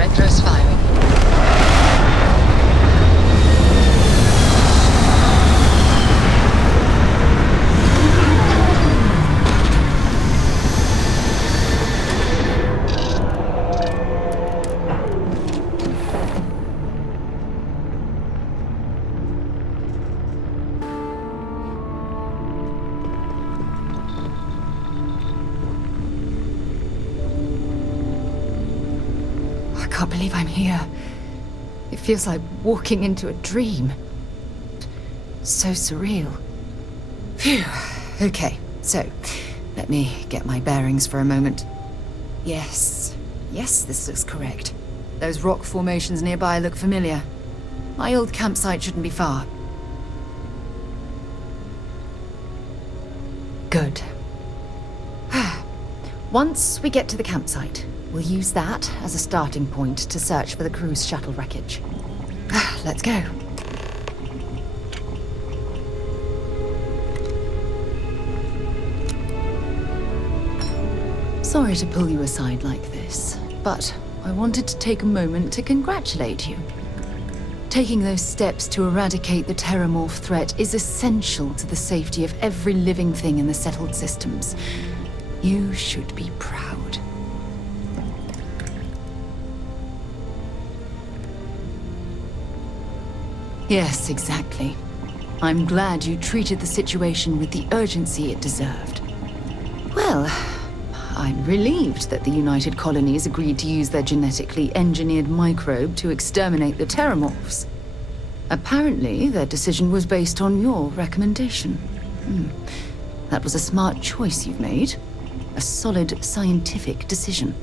Director's firing. I can't believe I'm here. It feels like walking into a dream. So surreal. Phew. Okay, so let me get my bearings for a moment. Yes, this looks correct. Those rock formations nearby look familiar. My old campsite shouldn't be far. Good. Once we get to the campsite, we'll use that as a starting point to search for the cruise shuttle wreckage. Let's go. Sorry to pull you aside like this, but I wanted to take a moment to congratulate you. Taking those steps to eradicate the Terramorph threat is essential to the safety of every living thing in the settled systems. You should be proud. Yes, exactly. I'm glad you treated the situation with the urgency it deserved. Well, I'm relieved that the United Colonies agreed to use their genetically engineered microbe to exterminate the Terramorphs. Apparently, their decision was based on your recommendation. That was a smart choice you've made. A solid scientific decision.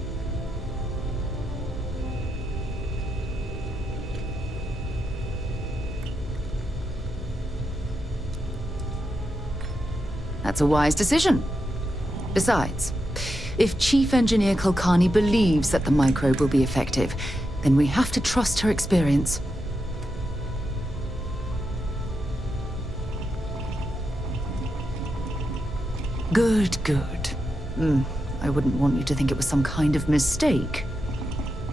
That's a wise decision. Besides, if Chief Engineer Kulkarni believes that the microbe will be effective, then we have to trust her experience. Good. I wouldn't want you to think it was some kind of mistake.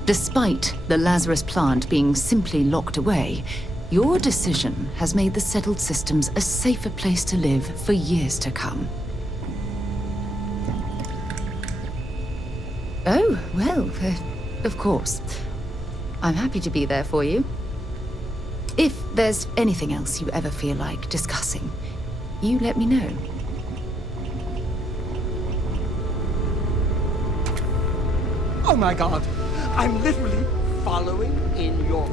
Despite the Lazarus plant being simply locked away, your decision has made the settled systems a safer place to live for years to come. Oh, well, of course. I'm happy to be there for you. If there's anything else you ever feel like discussing, you let me know. Oh my god! I'm literally following in your...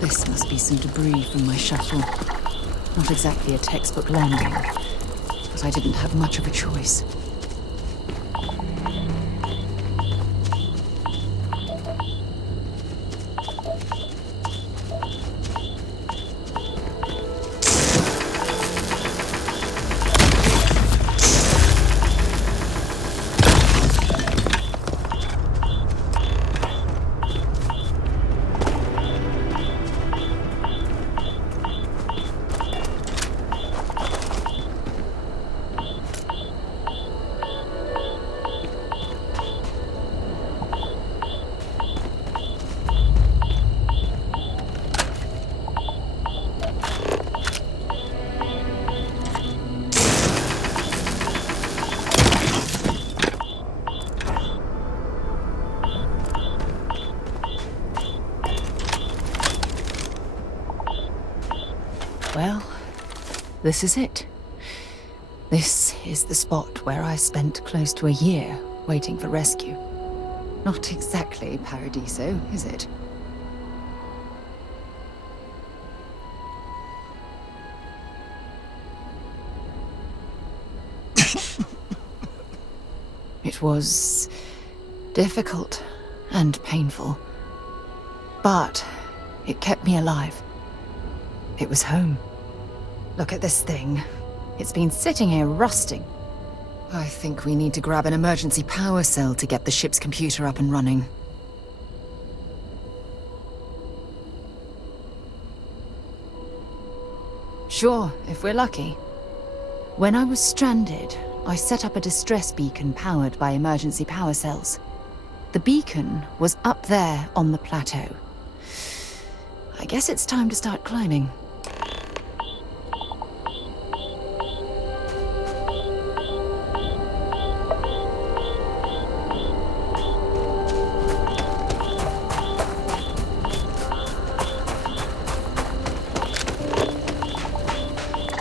This must be some debris from my shuttle. Not exactly a textbook landing, but I didn't have much of a choice. this is it. This is the spot where I spent close to a year waiting for rescue. Not exactly Paradiso, is it? It was difficult and painful, but it kept me alive. It was home. Look at this thing. It's been sitting here rusting. I think we need to grab an emergency power cell to get the ship's computer up and running. Sure, if we're lucky. When I was stranded, I set up a distress beacon powered by emergency power cells. The beacon was up there on the plateau. I guess it's time to start climbing.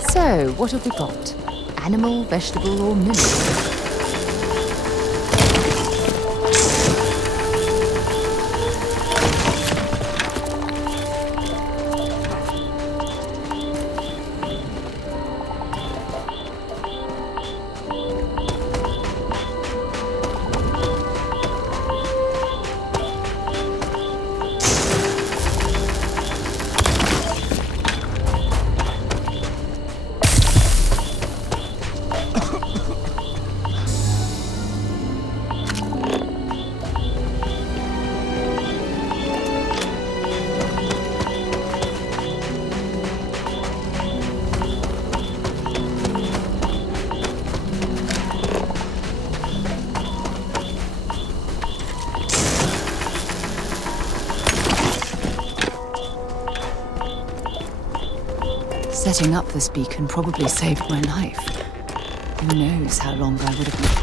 So, what have we got? Animal, vegetable, or mineral? Setting up this beacon probably saved my life. Who knows how long I would have been.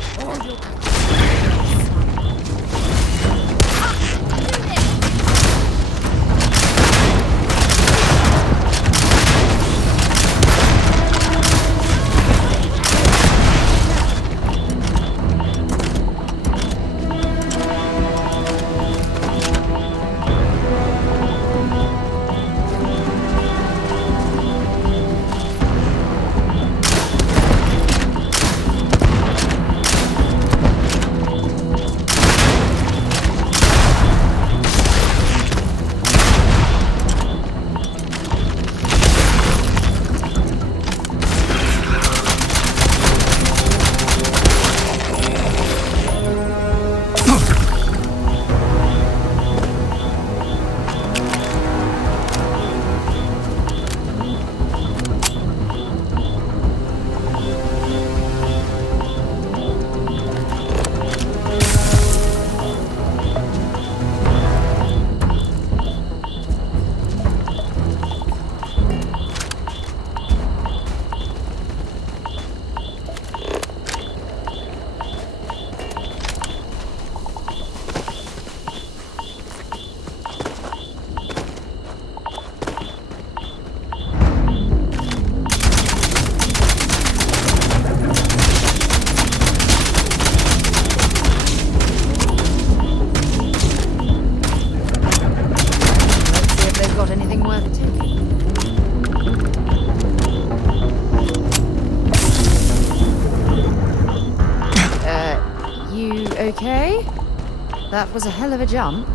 Okay. That was a hell of a jump.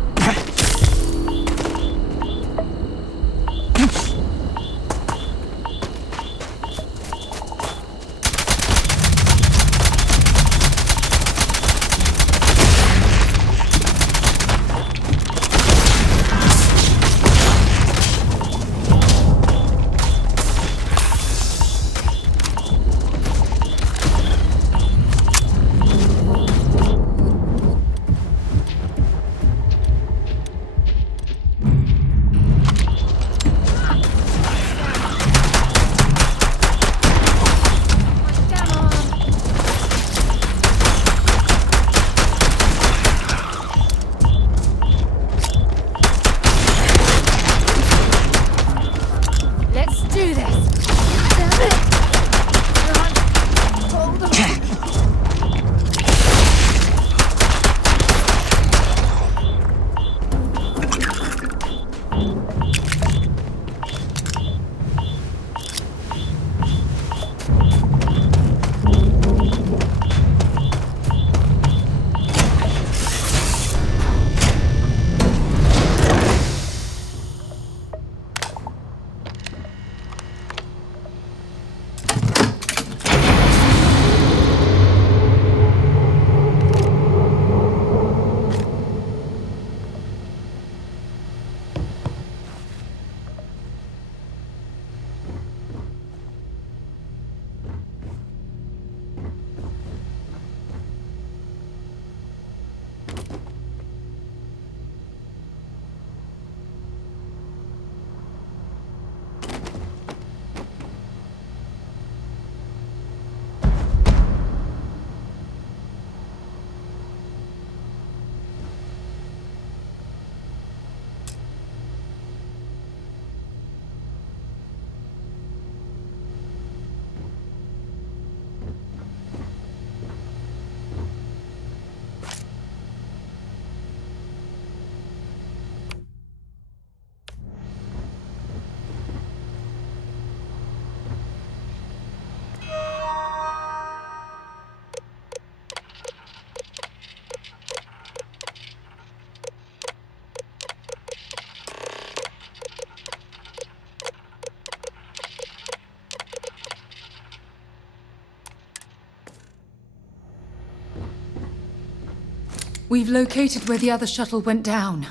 We've located where the other shuttle went down.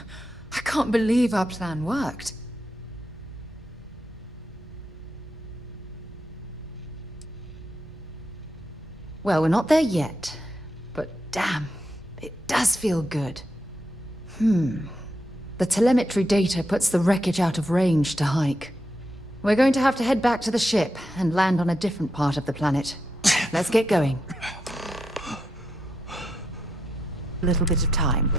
I can't believe our plan worked. Well, we're not there yet. But damn, it does feel good. The telemetry data puts the wreckage out of range to hike. We're going to have to head back to the ship and land on a different part of the planet. Let's get going. A little bit of time.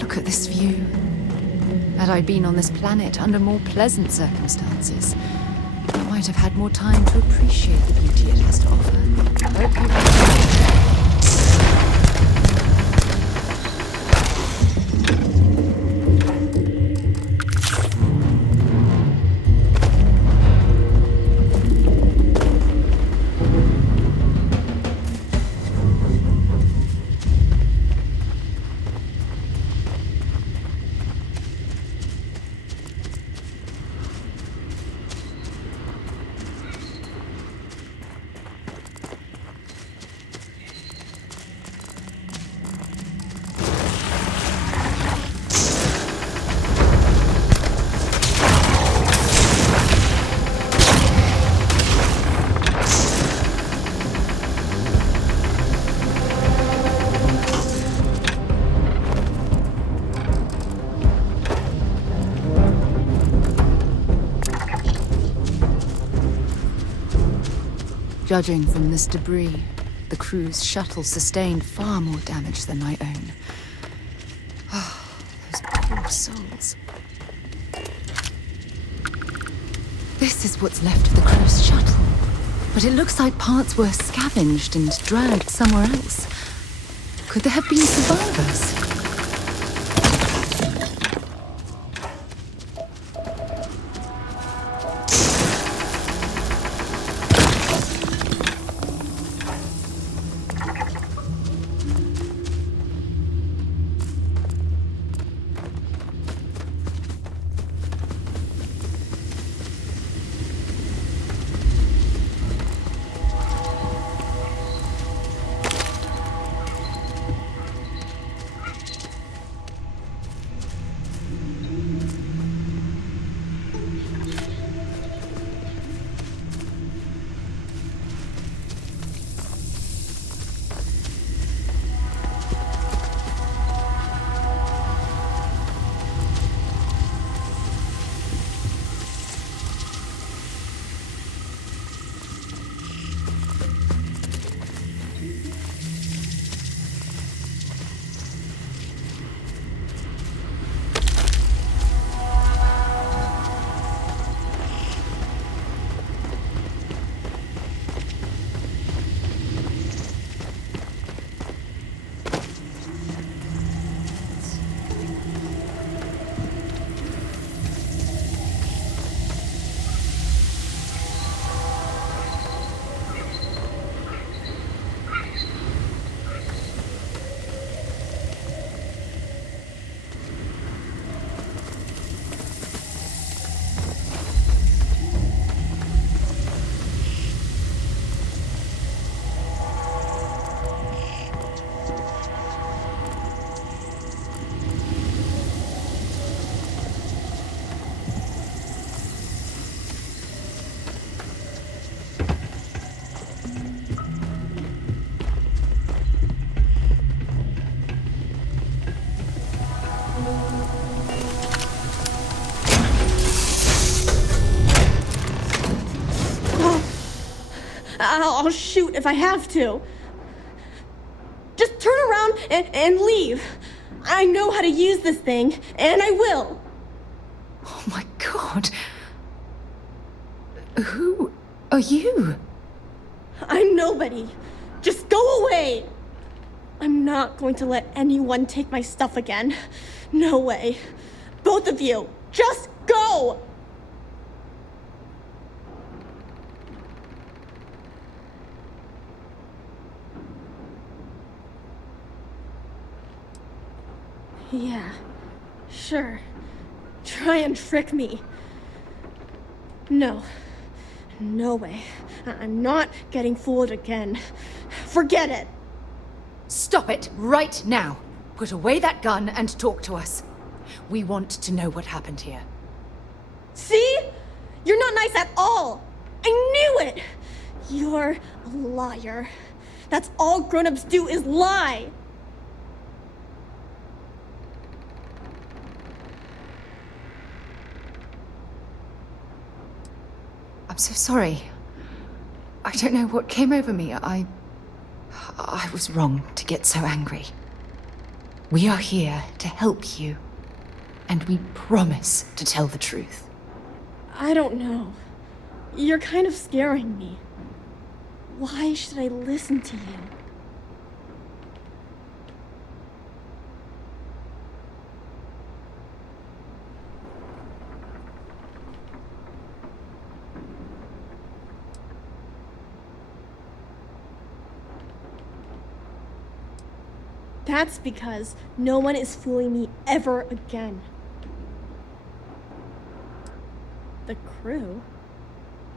Look at this view. Had I been on this planet under more pleasant circumstances, I might have had more time to appreciate the beauty it has to offer. Hope Judging from this debris, the crew's shuttle sustained far more damage than my own. Oh, those poor souls. This is what's left of the crew's shuttle. But it looks like parts were scavenged and dragged somewhere else. Could there have been survivors? I'll shoot if I have to. Just turn around and leave. I know how to use this thing, and I will. Oh my god. Who are you? I'm nobody. Just go away. I'm not going to let anyone take my stuff again. No way. Both of you, just go! Yeah, sure. Try and trick me. No. No way. I'm not getting fooled again. Forget it! Stop it right now. Put away that gun and talk to us. We want to know what happened here. See? You're not nice at all! I knew it! You're a liar. That's all grown-ups do is lie! I'm so sorry. I don't know what came over me. I was wrong to get so angry. We are here to help you, and we promise to tell the truth. I don't know. You're kind of scaring me. Why should I listen to you? That's because no one is fooling me ever again. The crew?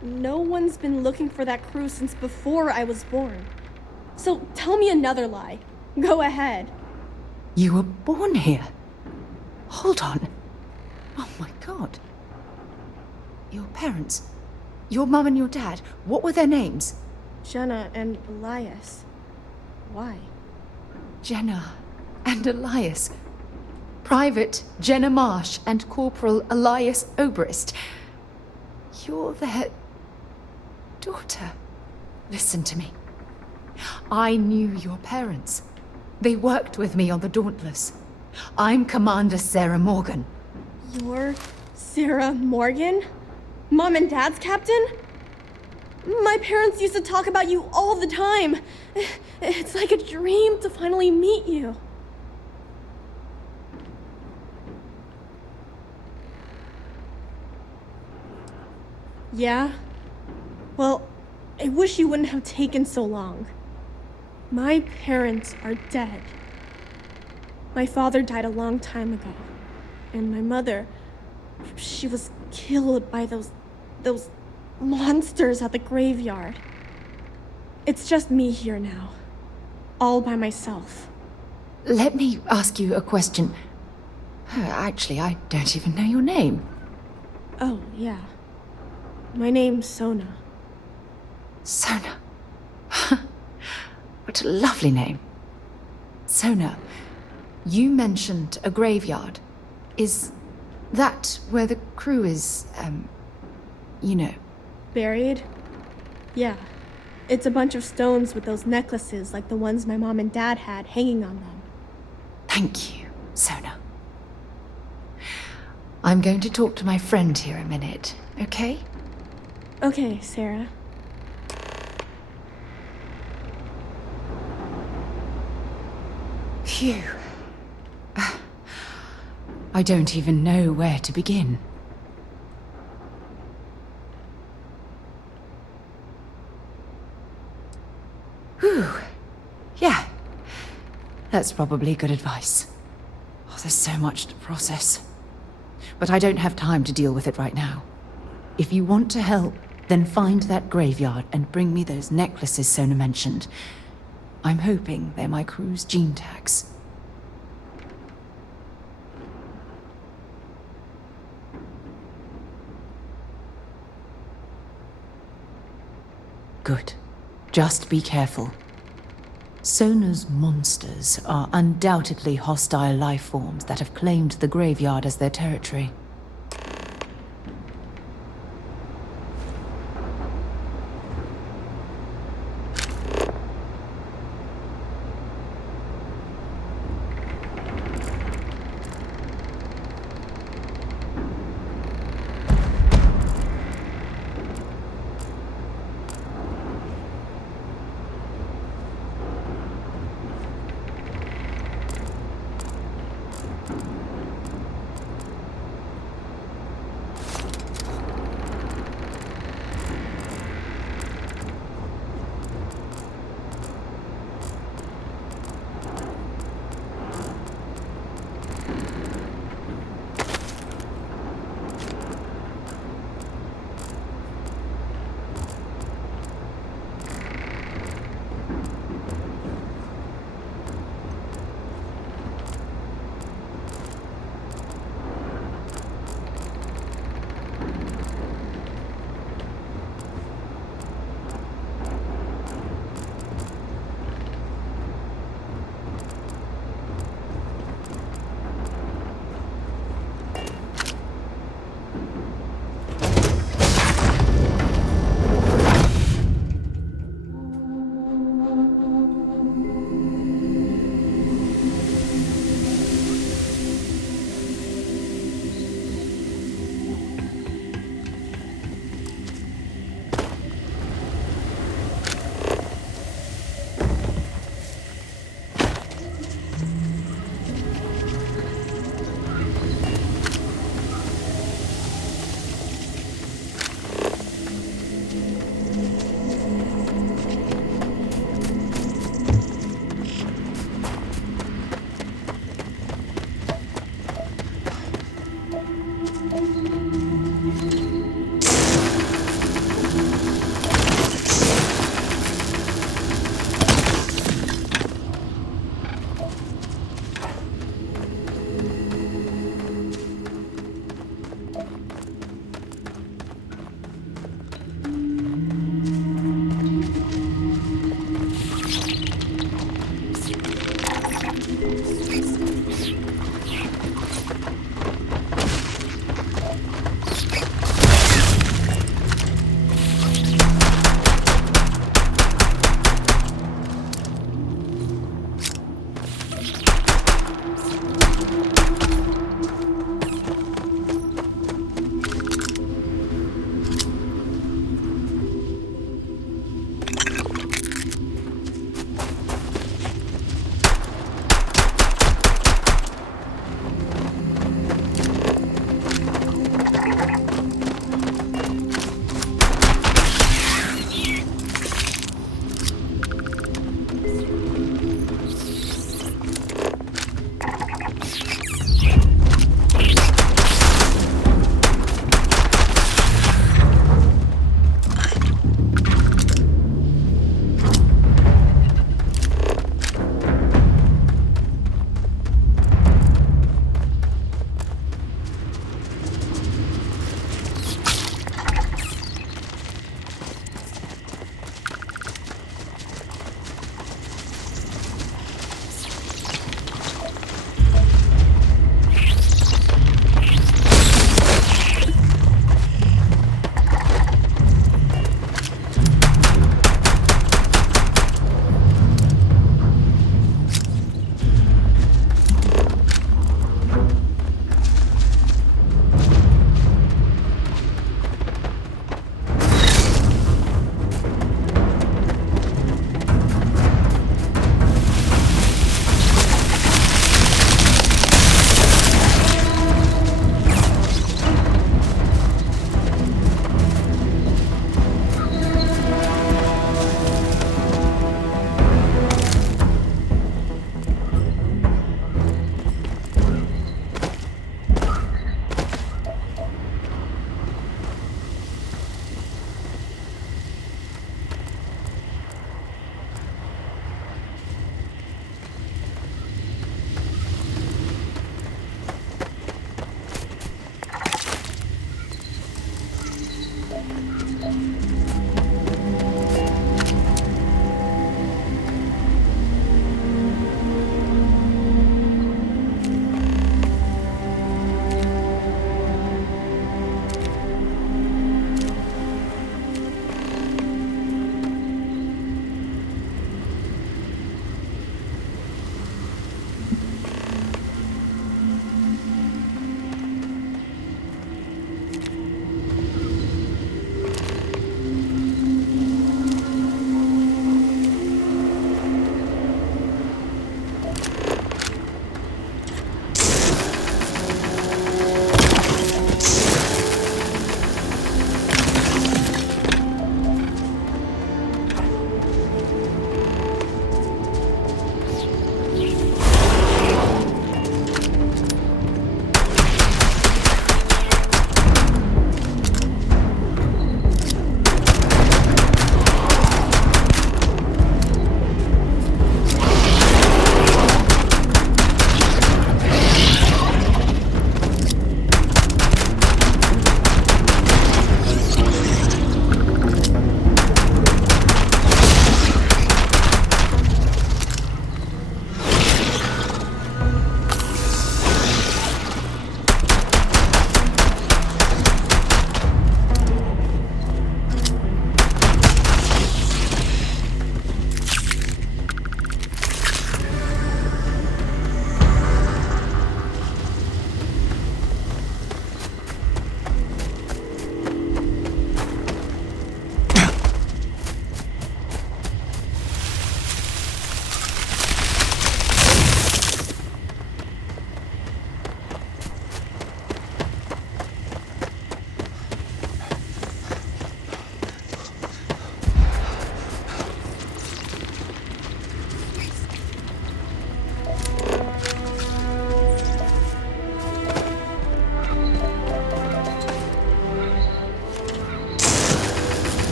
No one's been looking for that crew since before I was born. So tell me another lie. Go ahead. You were born here? Hold on. Oh my god. Your parents, your mum and your dad, what were their names? Jenna and Elias. Why? Jenna and Elias. Private Jenna Marsh and Corporal Elias Obrist. You're their daughter. Listen to me. I knew your parents. They worked with me on the Dauntless. I'm Commander Sarah Morgan. You're Sarah Morgan? Mom and Dad's captain? My parents used to talk about you all the time. It's like a dream to finally meet you. Yeah? Well, I wish you wouldn't have taken so long. My parents are dead. My father died a long time ago. And my mother, she was killed by those monsters at the graveyard. It's just me here now. All by myself. Let me ask you a question. Actually, I don't even know your name. Oh, yeah. My name's Sona. Sona. What a lovely name. Sona, you mentioned a graveyard. Is that where the crew is, you know? Buried? Yeah. It's a bunch of stones with those necklaces like the ones my mom and dad had hanging on them. Thank you, Sona. I'm going to talk to my friend here a minute, okay? Okay, Sarah. Phew. I don't even know where to begin. Whew. Yeah. That's probably good advice. Oh, there's so much to process. But I don't have time to deal with it right now. If you want to help, then find that graveyard and bring me those necklaces Sona mentioned. I'm hoping they're my crew's gene tags. Good. Just be careful. Sona's monsters are undoubtedly hostile life forms that have claimed the graveyard as their territory.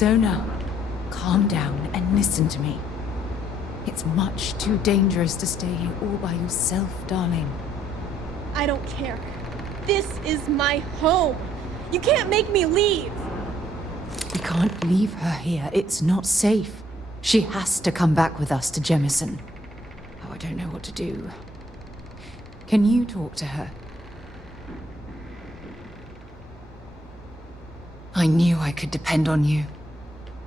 Sona, calm down and listen to me. It's much too dangerous to stay here all by yourself, darling. I don't care. This is my home. You can't make me leave. We can't leave her here. It's not safe. She has to come back with us to Jemison. Oh, I don't know what to do. Can you talk to her? I knew I could depend on you.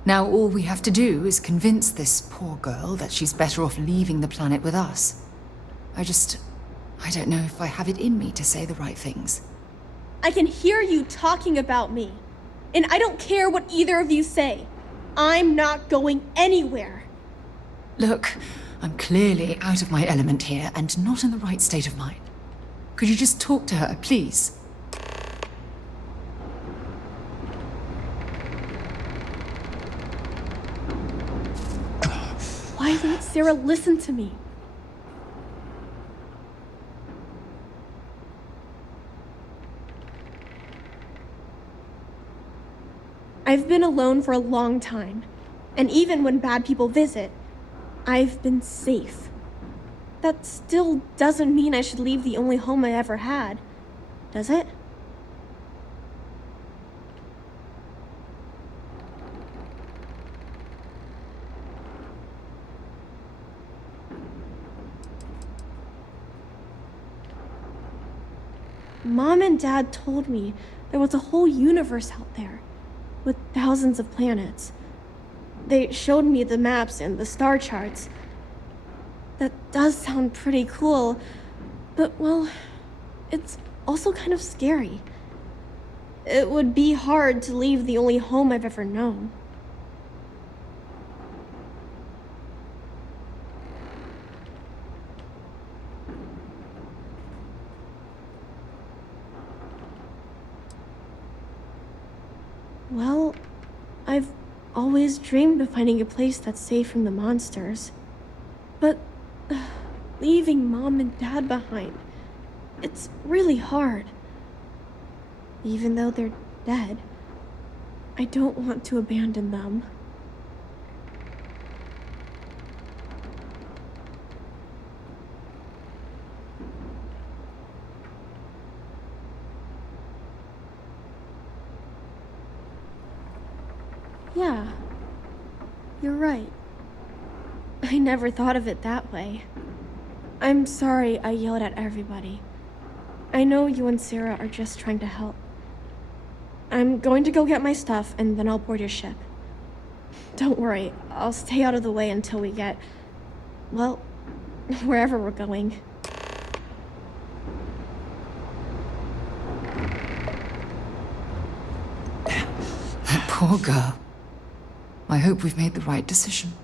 Now all we have to do is convince this poor girl that she's better off leaving the planet with us. I don't know if I have it in me to say the right things. I can hear you talking about me. And I don't care what either of you say. I'm not going anywhere. Look, I'm clearly out of my element here and not in the right state of mind. Could you just talk to her, please? Why won't Sarah listen to me? I've been alone for a long time, and even when bad people visit, I've been safe. That still doesn't mean I should leave the only home I ever had, does it? Mom and Dad told me there was a whole universe out there, with thousands of planets. They showed me the maps and the star charts. That does sound pretty cool, but well, it's also kind of scary. It would be hard to leave the only home I've ever known. Well, I've always dreamed of finding a place that's safe from the monsters. But leaving Mom and Dad behind, it's really hard. Even though they're dead, I don't want to abandon them. Yeah, you're right. I never thought of it that way. I'm sorry I yelled at everybody. I know you and Sarah are just trying to help. I'm going to go get my stuff and then I'll board your ship. Don't worry, I'll stay out of the way until we get, well, wherever we're going. That poor girl. I hope we've made the right decision.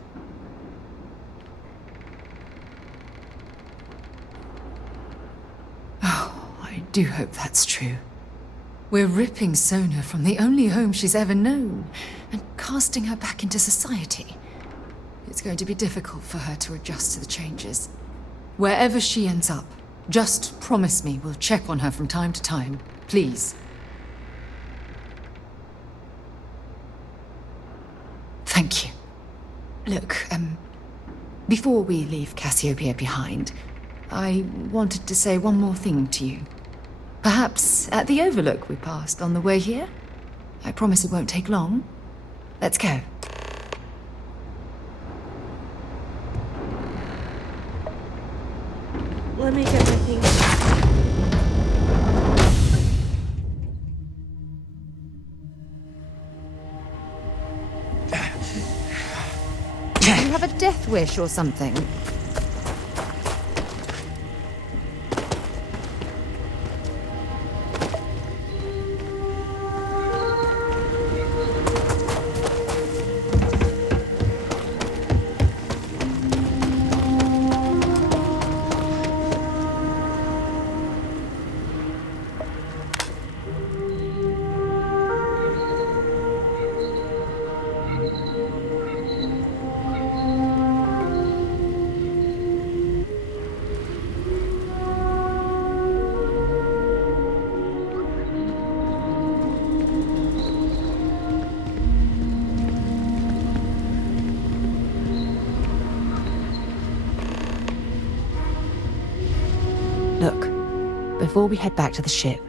Oh, I do hope that's true. We're ripping Sona from the only home she's ever known and casting her back into society. It's going to be difficult for her to adjust to the changes. Wherever she ends up, just promise me we'll check on her from time to time, please. Thank you. Look, before we leave Cassiopeia behind, I wanted to say one more thing to you. Perhaps at the overlook we passed on the way here? I promise it won't take long. Let's go. Let me get my things. You have a death wish or something? Look, before we head back to the ship,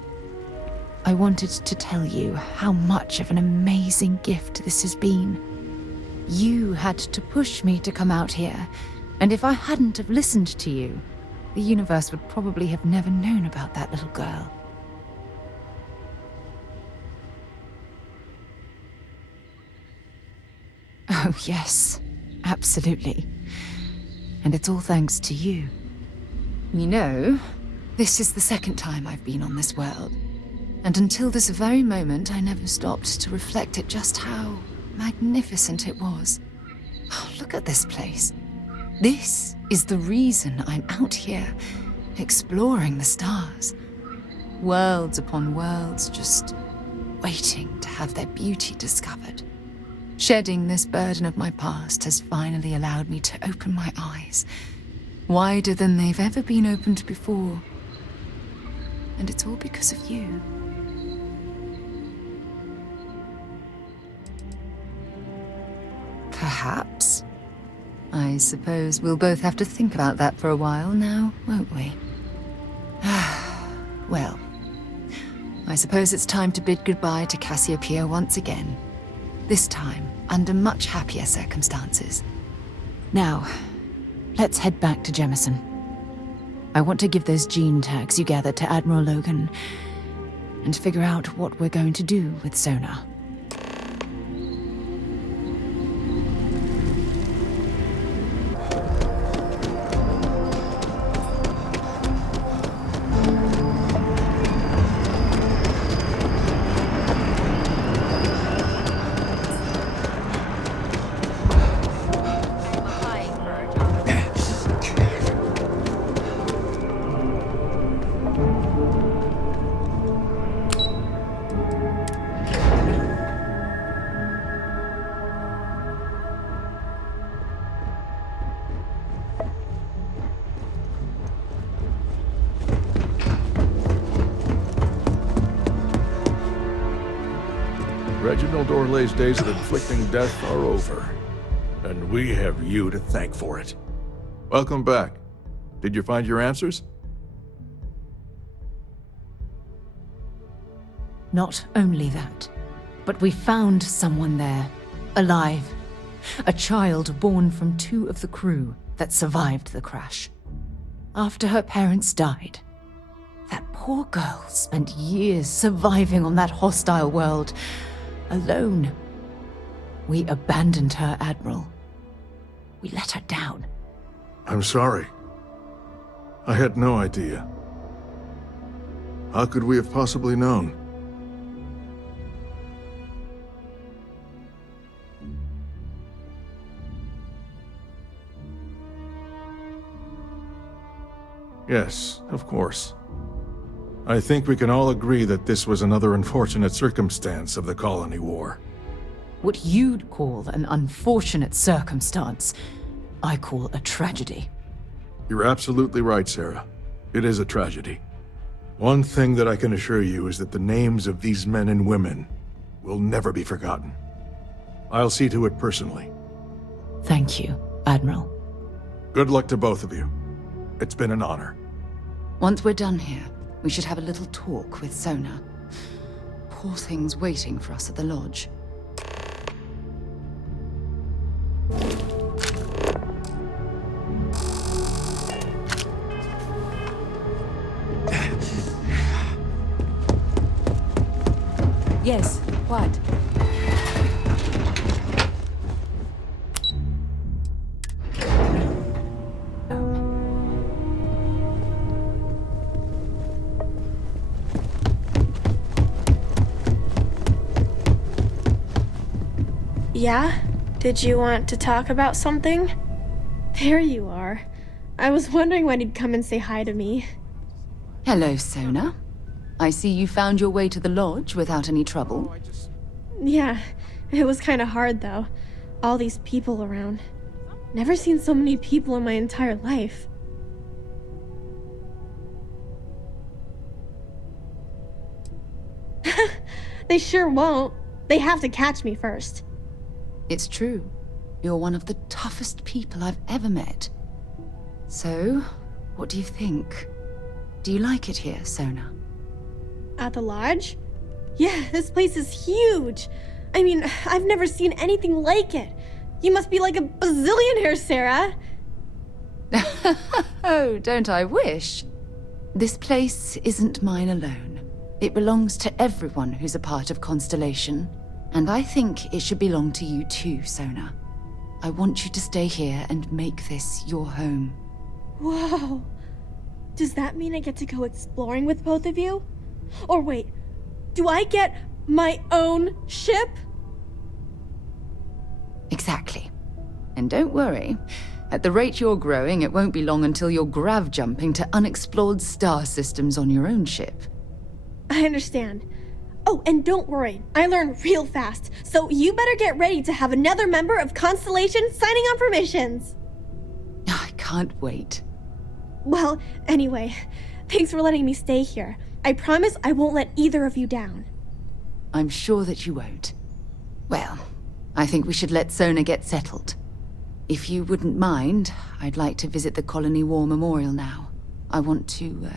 I wanted to tell you how much of an amazing gift this has been. You had to push me to come out here, and if I hadn't have listened to you, the universe would probably have never known about that little girl. Oh, yes, absolutely. And it's all thanks to you. You know, this is the second time I've been on this world. And until this very moment, I never stopped to reflect at just how magnificent it was. Oh, look at this place. This is the reason I'm out here, exploring the stars. Worlds upon worlds, just waiting to have their beauty discovered. Shedding this burden of my past has finally allowed me to open my eyes, wider than they've ever been opened before. And it's all because of you. Perhaps. I suppose we'll both have to think about that for a while now, won't we? Well, I suppose it's time to bid goodbye to Cassiopeia once again. This time, under much happier circumstances. Now, let's head back to Jemison. I want to give those gene tags you gathered to Admiral Logan, and figure out what we're going to do with Sona. Reginald Orlay's days of inflicting death are over, and we have you to thank for it. Welcome back. Did you find your answers? Not only that, but we found someone there, alive. A child born from 2 of the crew that survived the crash. After her parents died, that poor girl spent years surviving on that hostile world, alone. We abandoned her, Admiral. We let her down. I'm sorry. I had no idea. How could we have possibly known? Yes, of course. I think we can all agree that this was another unfortunate circumstance of the colony war. What you'd call an unfortunate circumstance, I call a tragedy. You're absolutely right, Sarah. It is a tragedy. One thing that I can assure you is that the names of these men and women will never be forgotten. I'll see to it personally. Thank you, Admiral. Good luck to both of you. It's been an honor. Once we're done here, we should have a little talk with Sona. Poor thing's waiting for us at the lodge. Yes, what? Yeah? Did you want to talk about something? There you are. I was wondering when he'd come and say hi to me. Hello, Sona. I see you found your way to the lodge without any trouble. Yeah, it was kind of hard though. All these people around. Never seen so many people in my entire life. They sure won't. They have to catch me first. It's true. You're one of the toughest people I've ever met. So, what do you think? Do you like it here, Sona? At the lodge? Yeah, this place is huge. I mean, I've never seen anything like it. You must be like a bazillionaire, Sarah. Oh, don't I wish? This place isn't mine alone. It belongs to everyone who's a part of Constellation. And I think it should belong to you too, Sona. I want you to stay here and make this your home. Whoa. Does that mean I get to go exploring with both of you? Or wait, Do I get my own ship? Exactly. And don't worry. At the rate you're growing, it won't be long until you're grav-jumping to unexplored star systems on your own ship. I understand. Oh, and don't worry, I learn real fast, so you better get ready to have another member of Constellation signing on for missions. I can't wait. Well, anyway, thanks for letting me stay here. I promise I won't let either of you down. I'm sure that you won't. Well, I think we should let Sona get settled. If you wouldn't mind, I'd like to visit the Colony War Memorial now. I want to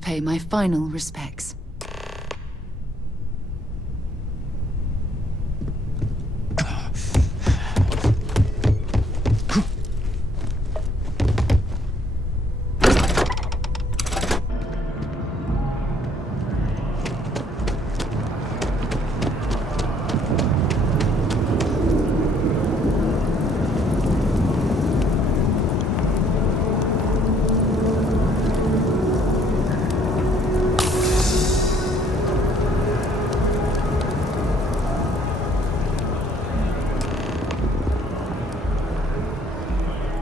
pay my final respects.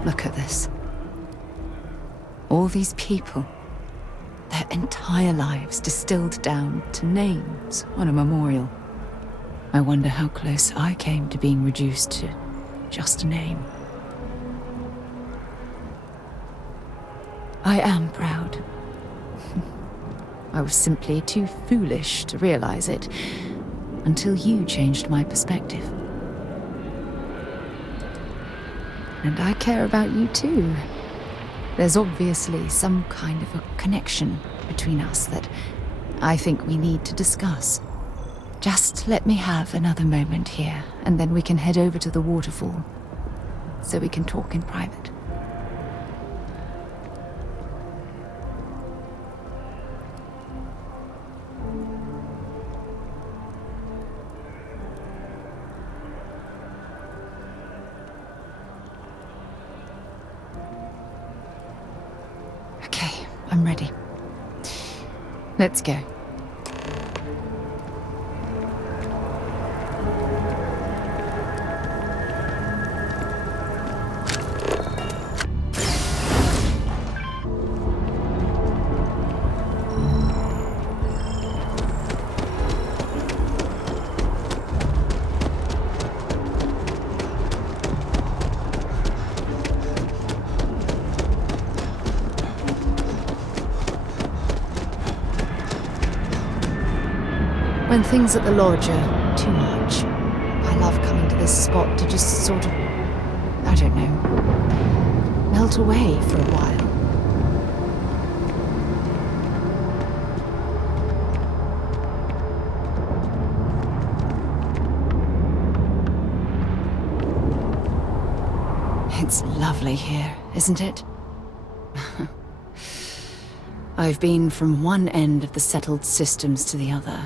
Look at this. All these people. Their entire lives distilled down to names on a memorial. I wonder how close I came to being reduced to just a name. I am proud. I was simply too foolish to realize it until you changed my perspective. And I care about you too. There's obviously some kind of a connection between us that I think we need to discuss. Just let me have another moment here, and then we can head over to the waterfall, so we can talk in private. Okay, I'm ready. Let's go. When things at the lodge are too much, I love coming to this spot to just sort of, I don't know, melt away for a while. It's lovely here, isn't it? I've been from one end of the settled systems to the other.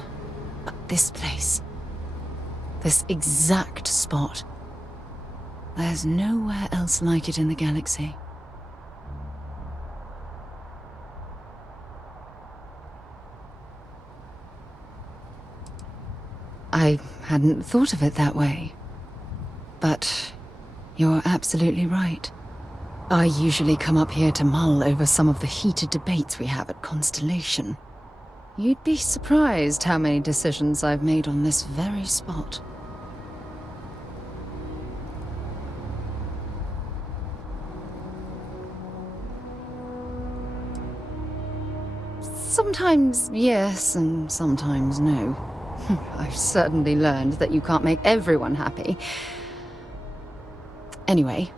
But this place, this exact spot, there's nowhere else like it in the galaxy. I hadn't thought of it that way. But you're absolutely right. I usually come up here to mull over some of the heated debates we have at Constellation. You'd be surprised how many decisions I've made on this very spot. Sometimes yes, and sometimes no. I've certainly learned that you can't make everyone happy. Anyway,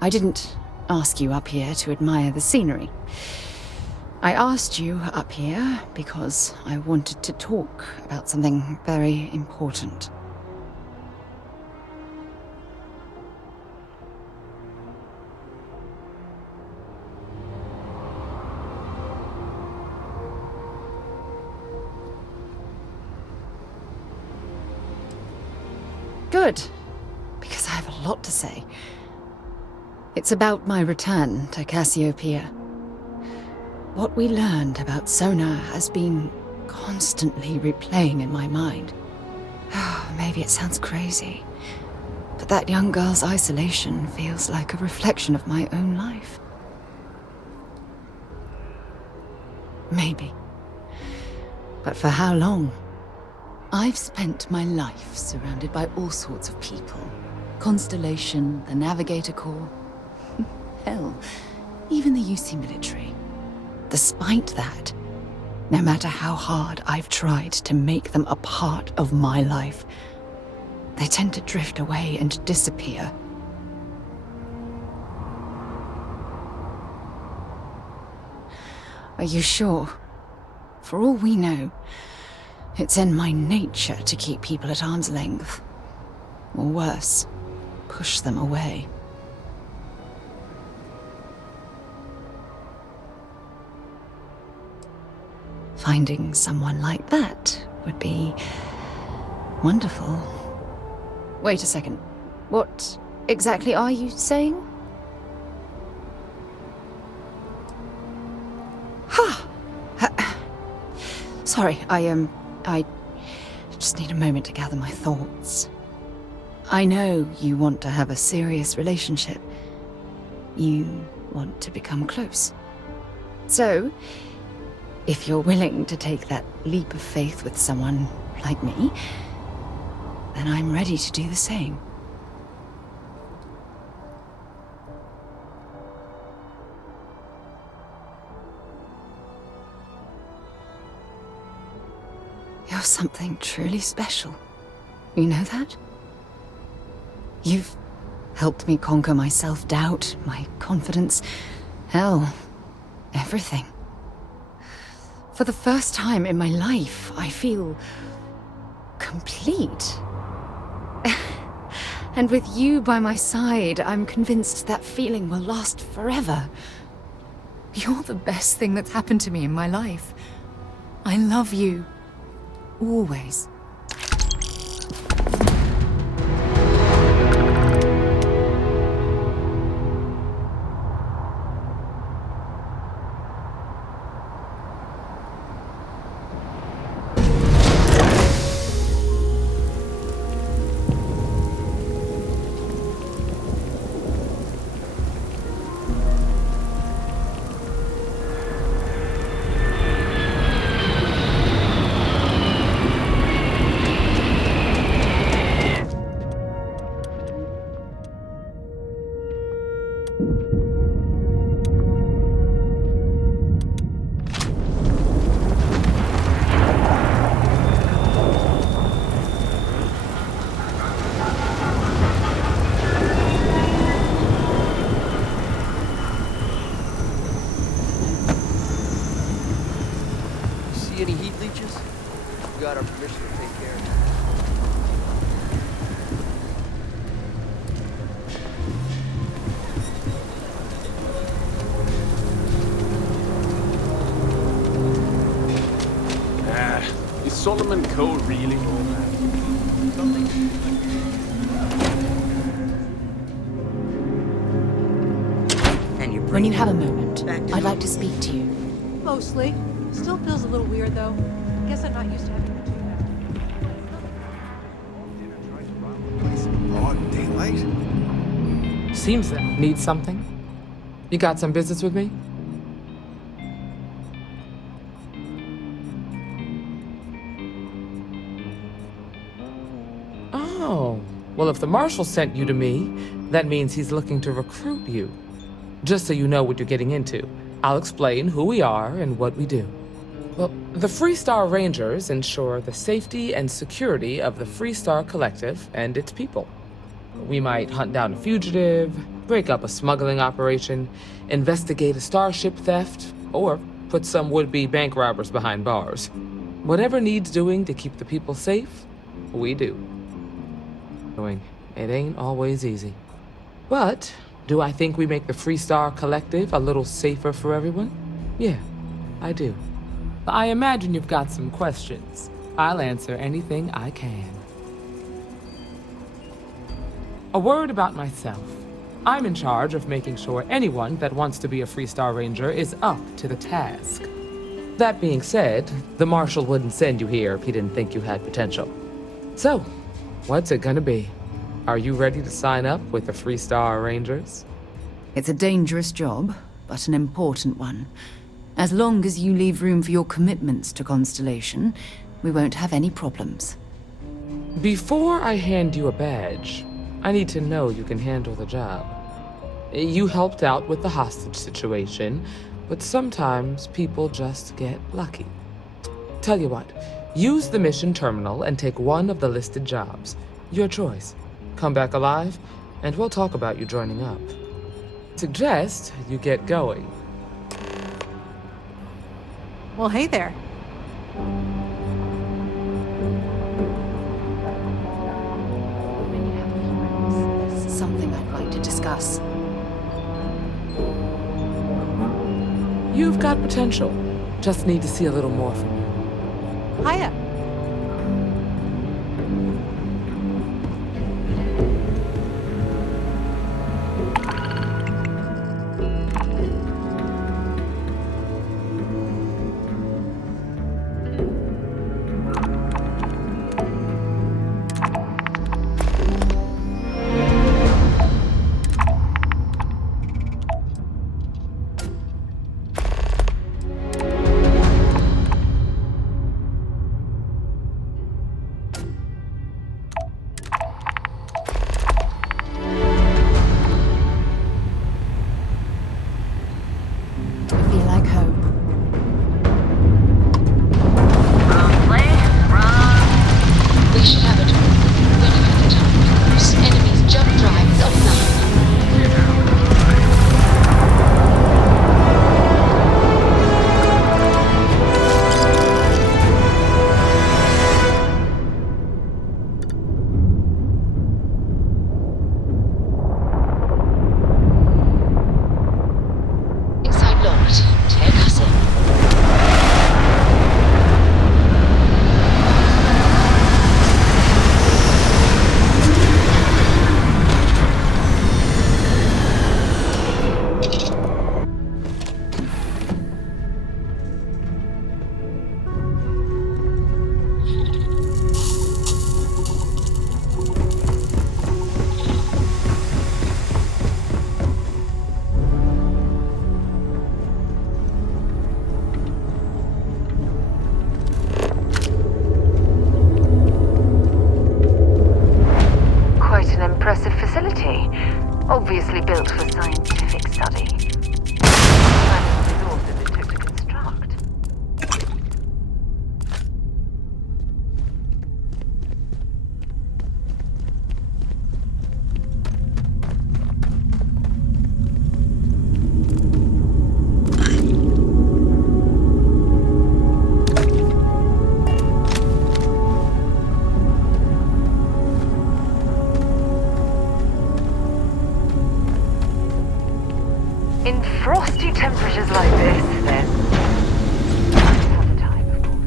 I didn't ask you up here to admire the scenery. I asked you up here because I wanted to talk about something very important. Good, because I have a lot to say. It's about my return to Cassiopeia. What we learned about Sona has been constantly replaying in my mind. Maybe it sounds crazy, but that young girl's isolation feels like a reflection of my own life. Maybe. But for how long? I've spent my life surrounded by all sorts of people. Constellation, the Navigator Corps. Hell, even the UC military. Despite that, no matter how hard I've tried to make them a part of my life, they tend to drift away and disappear. Are you sure? For all we know, it's in my nature to keep people at arm's length. Or worse, push them away. Finding someone like that would be wonderful. Wait a second. What exactly are you saying? Sorry, I just need a moment to gather my thoughts. I know you want to have a serious relationship. You want to become close. So, if you're willing to take that leap of faith with someone like me, then I'm ready to do the same. You're something truly special. You know that? You've helped me conquer my self-doubt, my confidence, hell, everything. For the first time in my life, I feel complete. And with you by my side, I'm convinced that feeling will last forever. You're the best thing that's happened to me in my life. I love you. Always. Any heat leeches? We got our permission to take care of it. Is Solomon Cole really all that? When you have a moment, I'd like to speak to you. Mostly. Still feels a little weird, though. Guess I'm not used to having to do that. Broad daylight? Seems that need something. You got some business with me? Oh, well, if the marshal sent you to me, that means he's looking to recruit you. Just so you know what you're getting into, I'll explain who we are and what we do. Well, the Freestar Rangers ensure the safety and security of the Freestar Collective and its people. We might hunt down a fugitive, break up a smuggling operation, investigate a starship theft, or put some would-be bank robbers behind bars. Whatever needs doing to keep the people safe, we do. It ain't always easy. But do I think we make the Freestar Collective a little safer for everyone? Yeah, I do. I imagine you've got some questions. I'll answer anything I can. A word about myself. I'm in charge of making sure anyone that wants to be a Freestar Ranger is up to the task. That being said, the Marshal wouldn't send you here if he didn't think you had potential. So, what's it gonna be? Are you ready to sign up with the Freestar Rangers? It's a dangerous job, but an important one. As long as you leave room for your commitments to Constellation, we won't have any problems. Before I hand you a badge, I need to know you can handle the job. You helped out with the hostage situation, but sometimes people just get lucky. Tell you what, use the mission terminal and take one of the listed jobs. Your choice. Come back alive, and we'll talk about you joining up. Suggest you get going. Well, hey there. When you have a few moments, there's something I'd like to discuss. You've got potential. Just need to see a little more from you. Hiya. I feel like home. We should have it when you have the time. This enemy's jump drive is offline. Inside locked. Take us in. Quite an impressive facility. Obviously built for scientific study. Imagine the resources it took to construct. In frosty temperatures like this, then. Have the time, of course.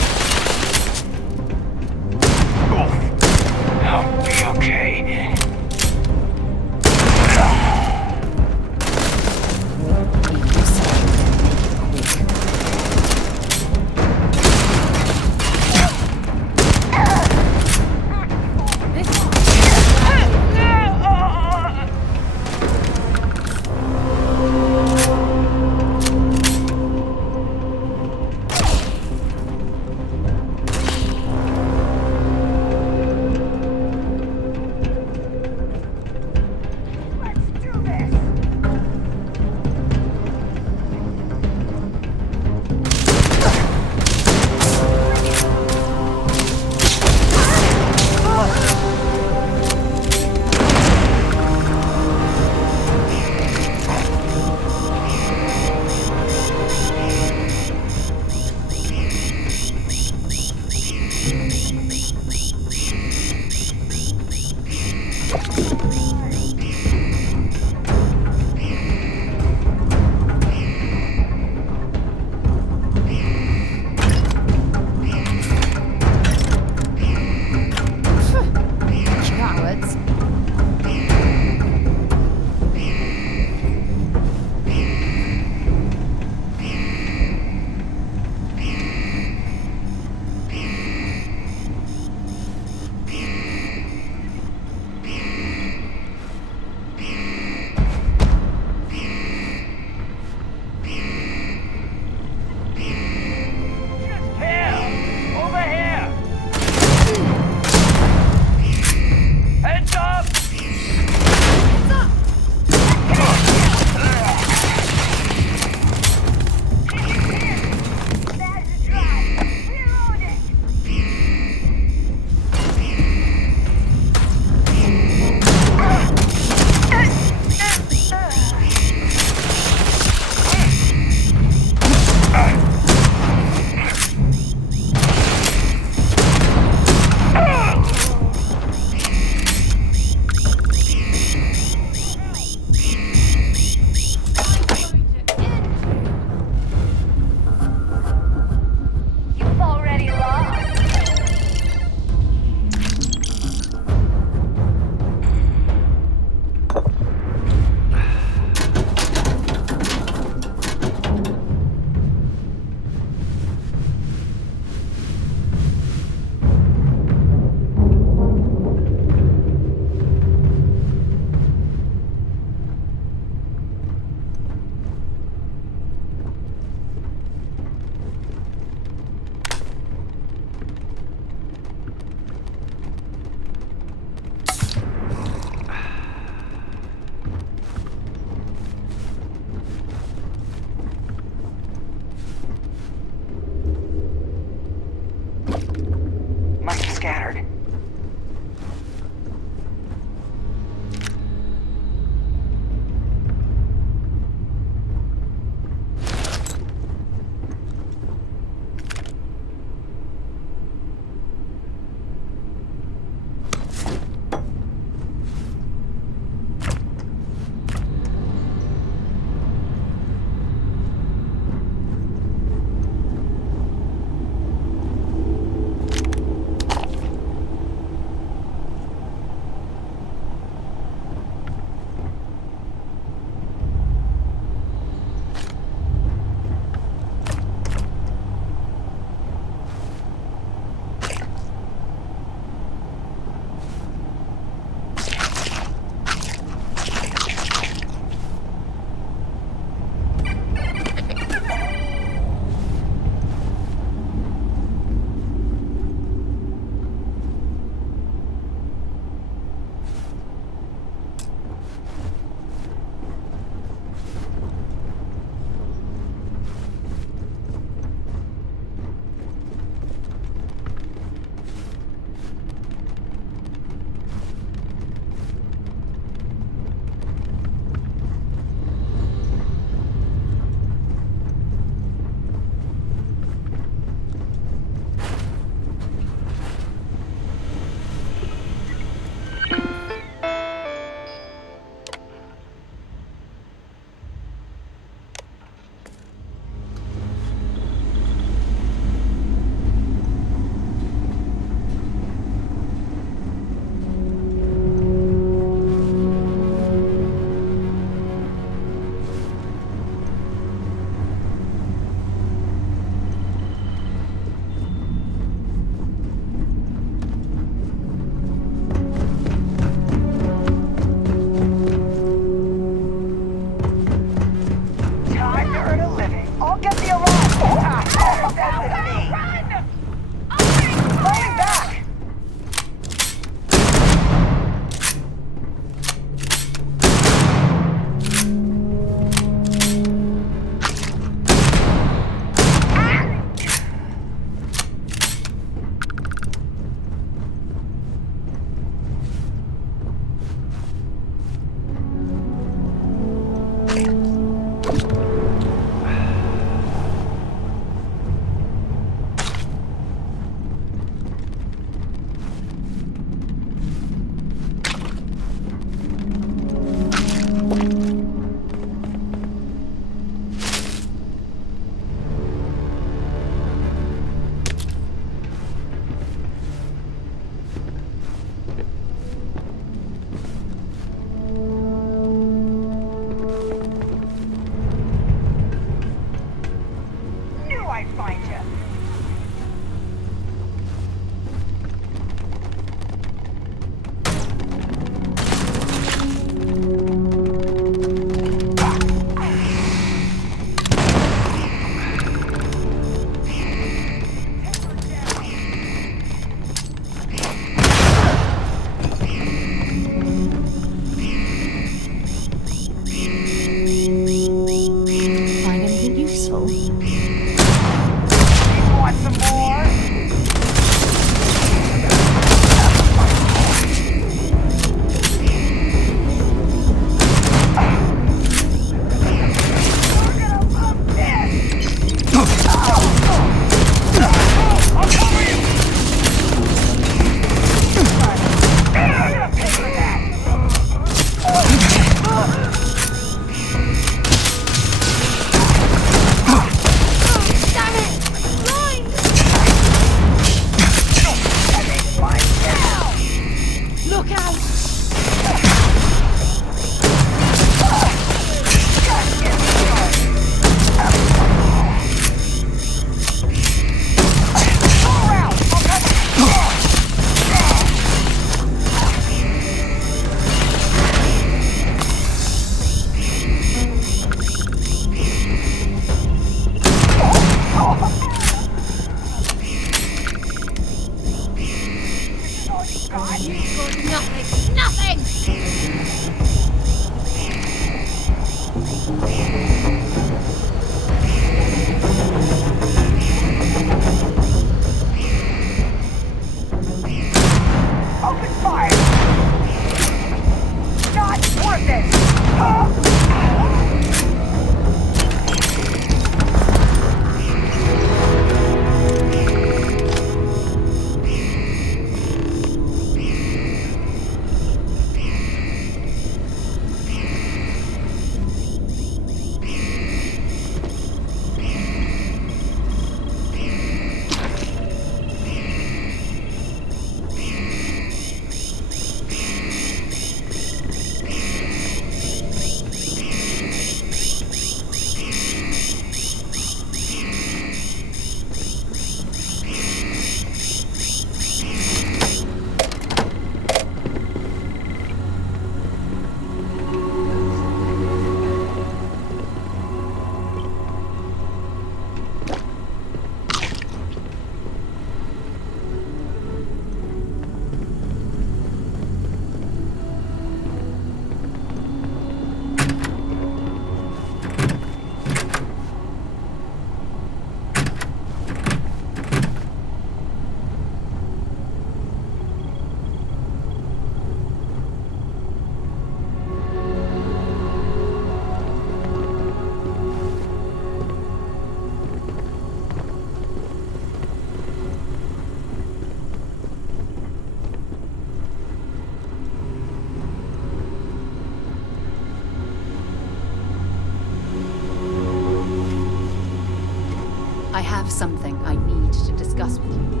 I have something I need to discuss with you.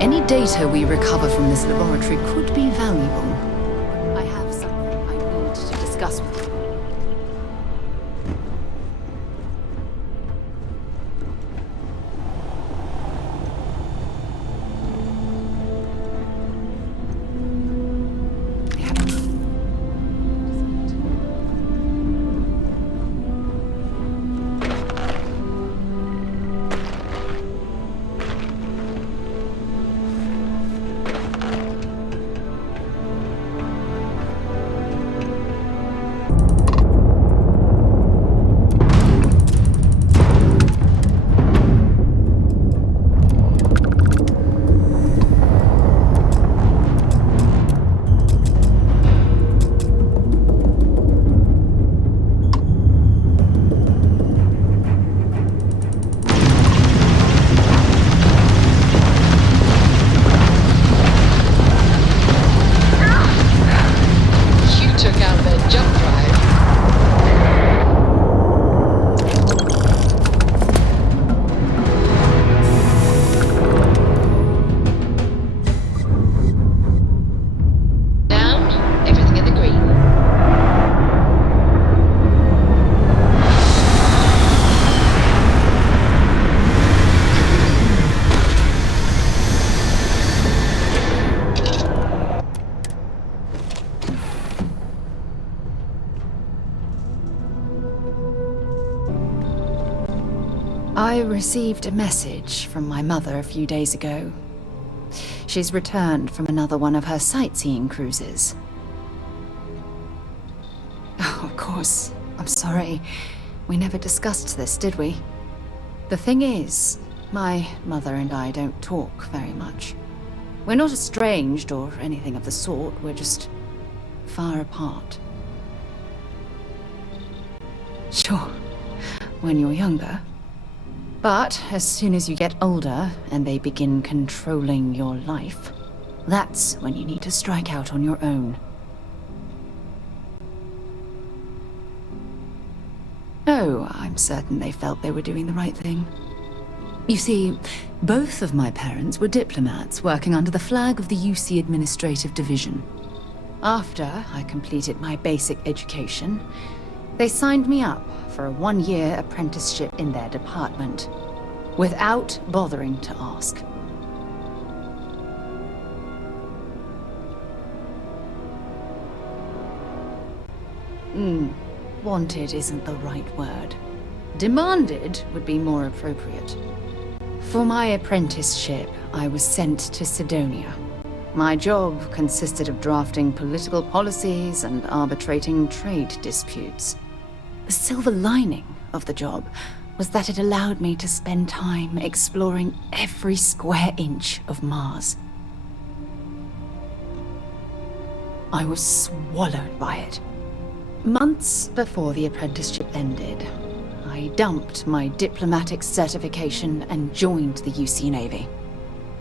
Any data we recover from this laboratory could be valuable. I have something I need to discuss with you. I received a message from my mother a few days ago. She's returned from another one of her sightseeing cruises. Oh, of course. I'm sorry. We never discussed this, did we? The thing is, my mother and I don't talk very much. We're not estranged or anything of the sort. We're just far apart. Sure, when you're younger. But as soon as you get older and they begin controlling your life, that's when you need to strike out on your own. Oh, I'm certain they felt they were doing the right thing. You see, both of my parents were diplomats working under the flag of the UC Administrative Division. After I completed my basic education, they signed me up for a one-year apprenticeship in their department, without bothering to ask. Wanted isn't the right word. Demanded would be more appropriate. For my apprenticeship, I was sent to Cydonia. My job consisted of drafting political policies and arbitrating trade disputes. The silver lining of the job was that it allowed me to spend time exploring every square inch of Mars. I was swallowed by it. Months before the apprenticeship ended, I dumped my diplomatic certification and joined the UC Navy.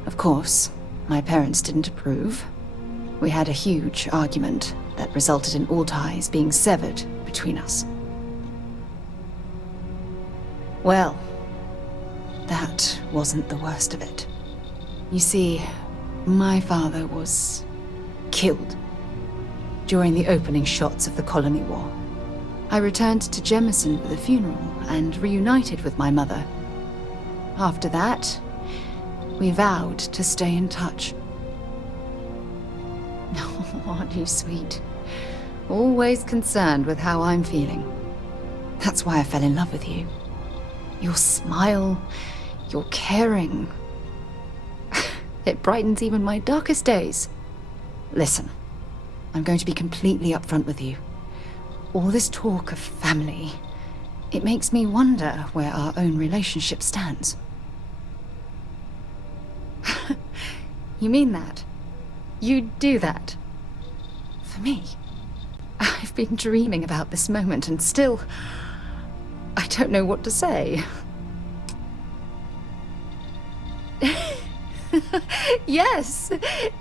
Of course, my parents didn't approve. We had a huge argument that resulted in all ties being severed between us. Well, that wasn't the worst of it. You see, my father was killed during the opening shots of the Colony War. I returned to Jemison for the funeral and reunited with my mother. After that, we vowed to stay in touch. Oh, aren't you sweet? Always concerned with how I'm feeling. That's why I fell in love with you. Your smile, your caring. It brightens even my darkest days. Listen, I'm going to be completely upfront with you. All this talk of family, it makes me wonder where our own relationship stands. You mean that? You'd do that? For me? I've been dreaming about this moment and still... I don't know what to say. Yes!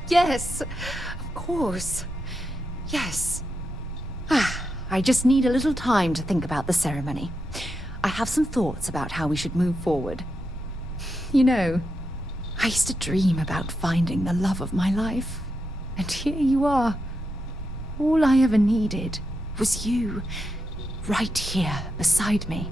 Yes! Of course. Yes. I just need a little time to think about the ceremony. I have some thoughts about how we should move forward. You know, I used to dream about finding the love of my life. And here you are. All I ever needed was you, right here beside me.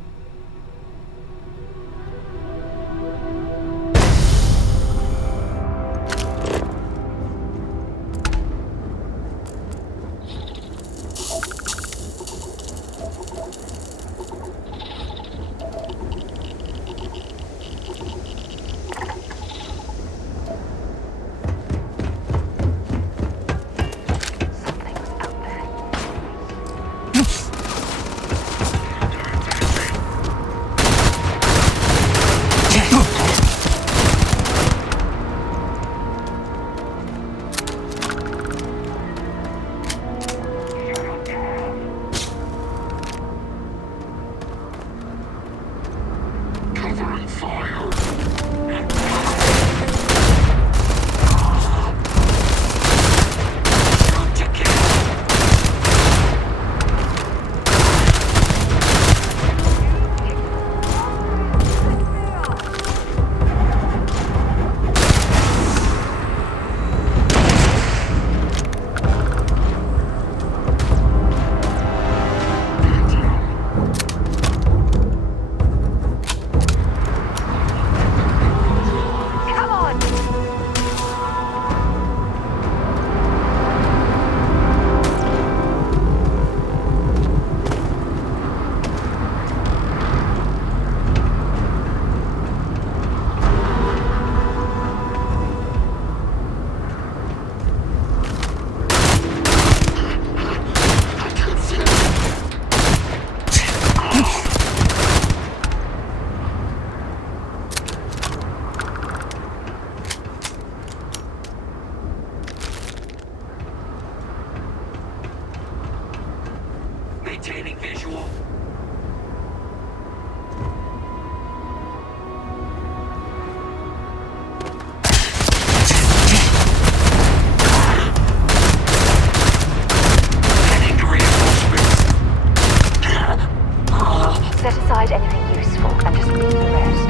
Maintaining visual. Heading to reinforcements. Set aside anything useful and just leave the rest.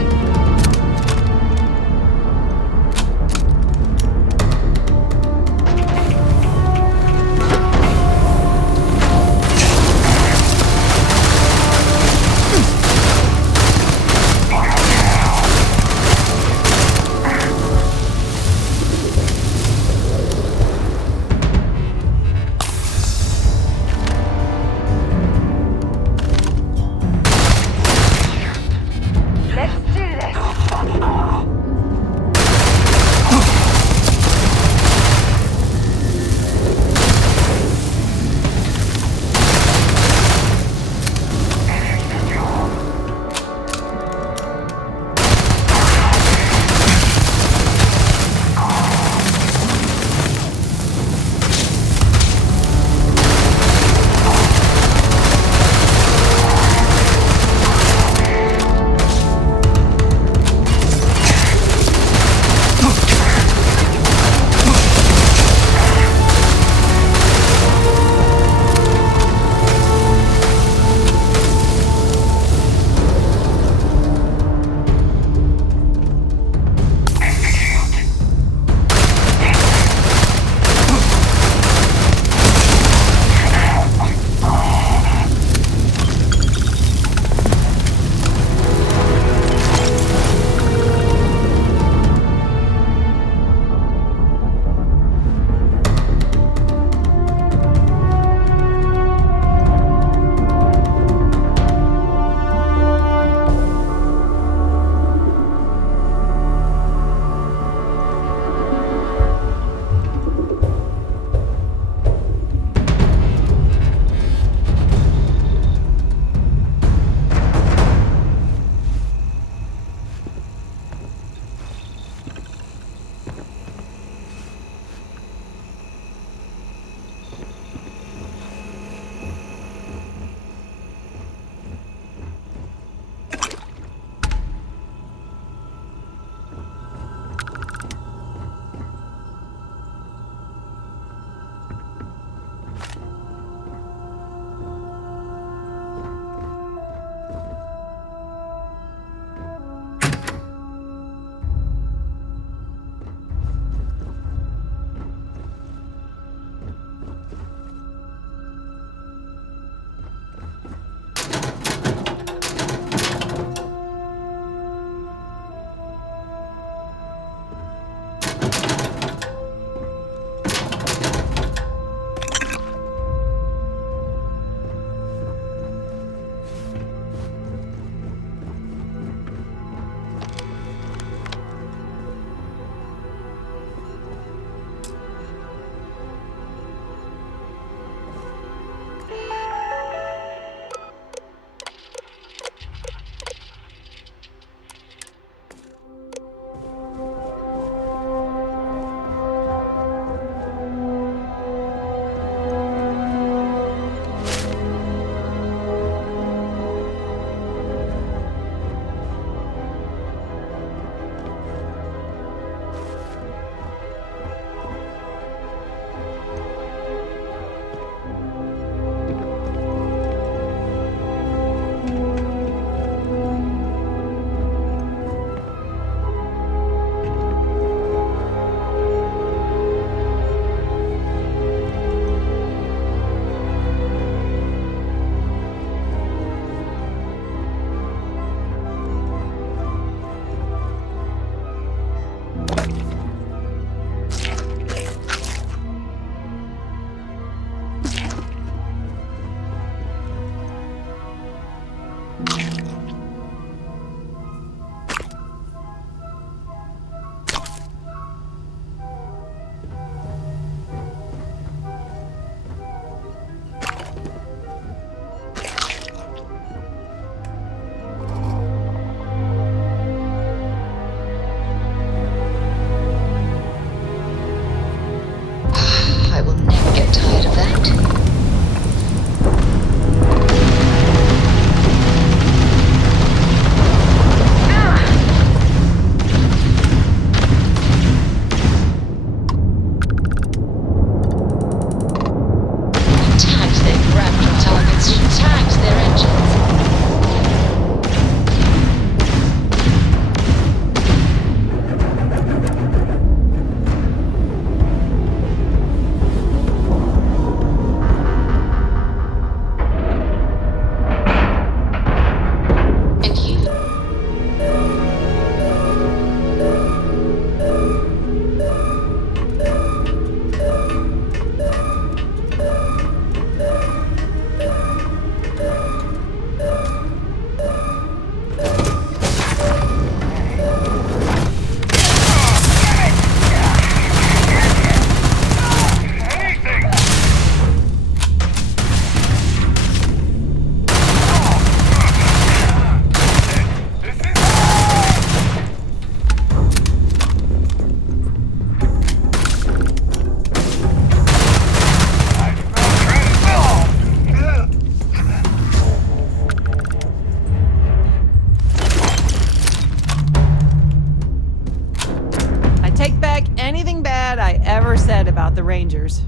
about the Rangers.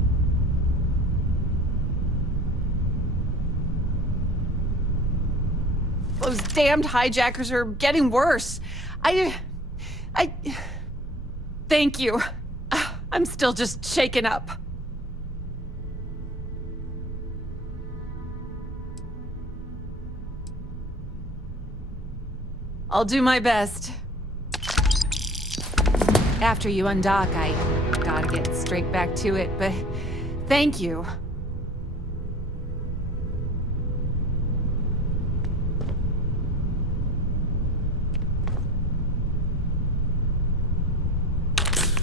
Those damned hijackers are getting worse. Thank you. I'm still just shaken up. I'll do my best. After you undock, I gotta get straight back to it, but thank you.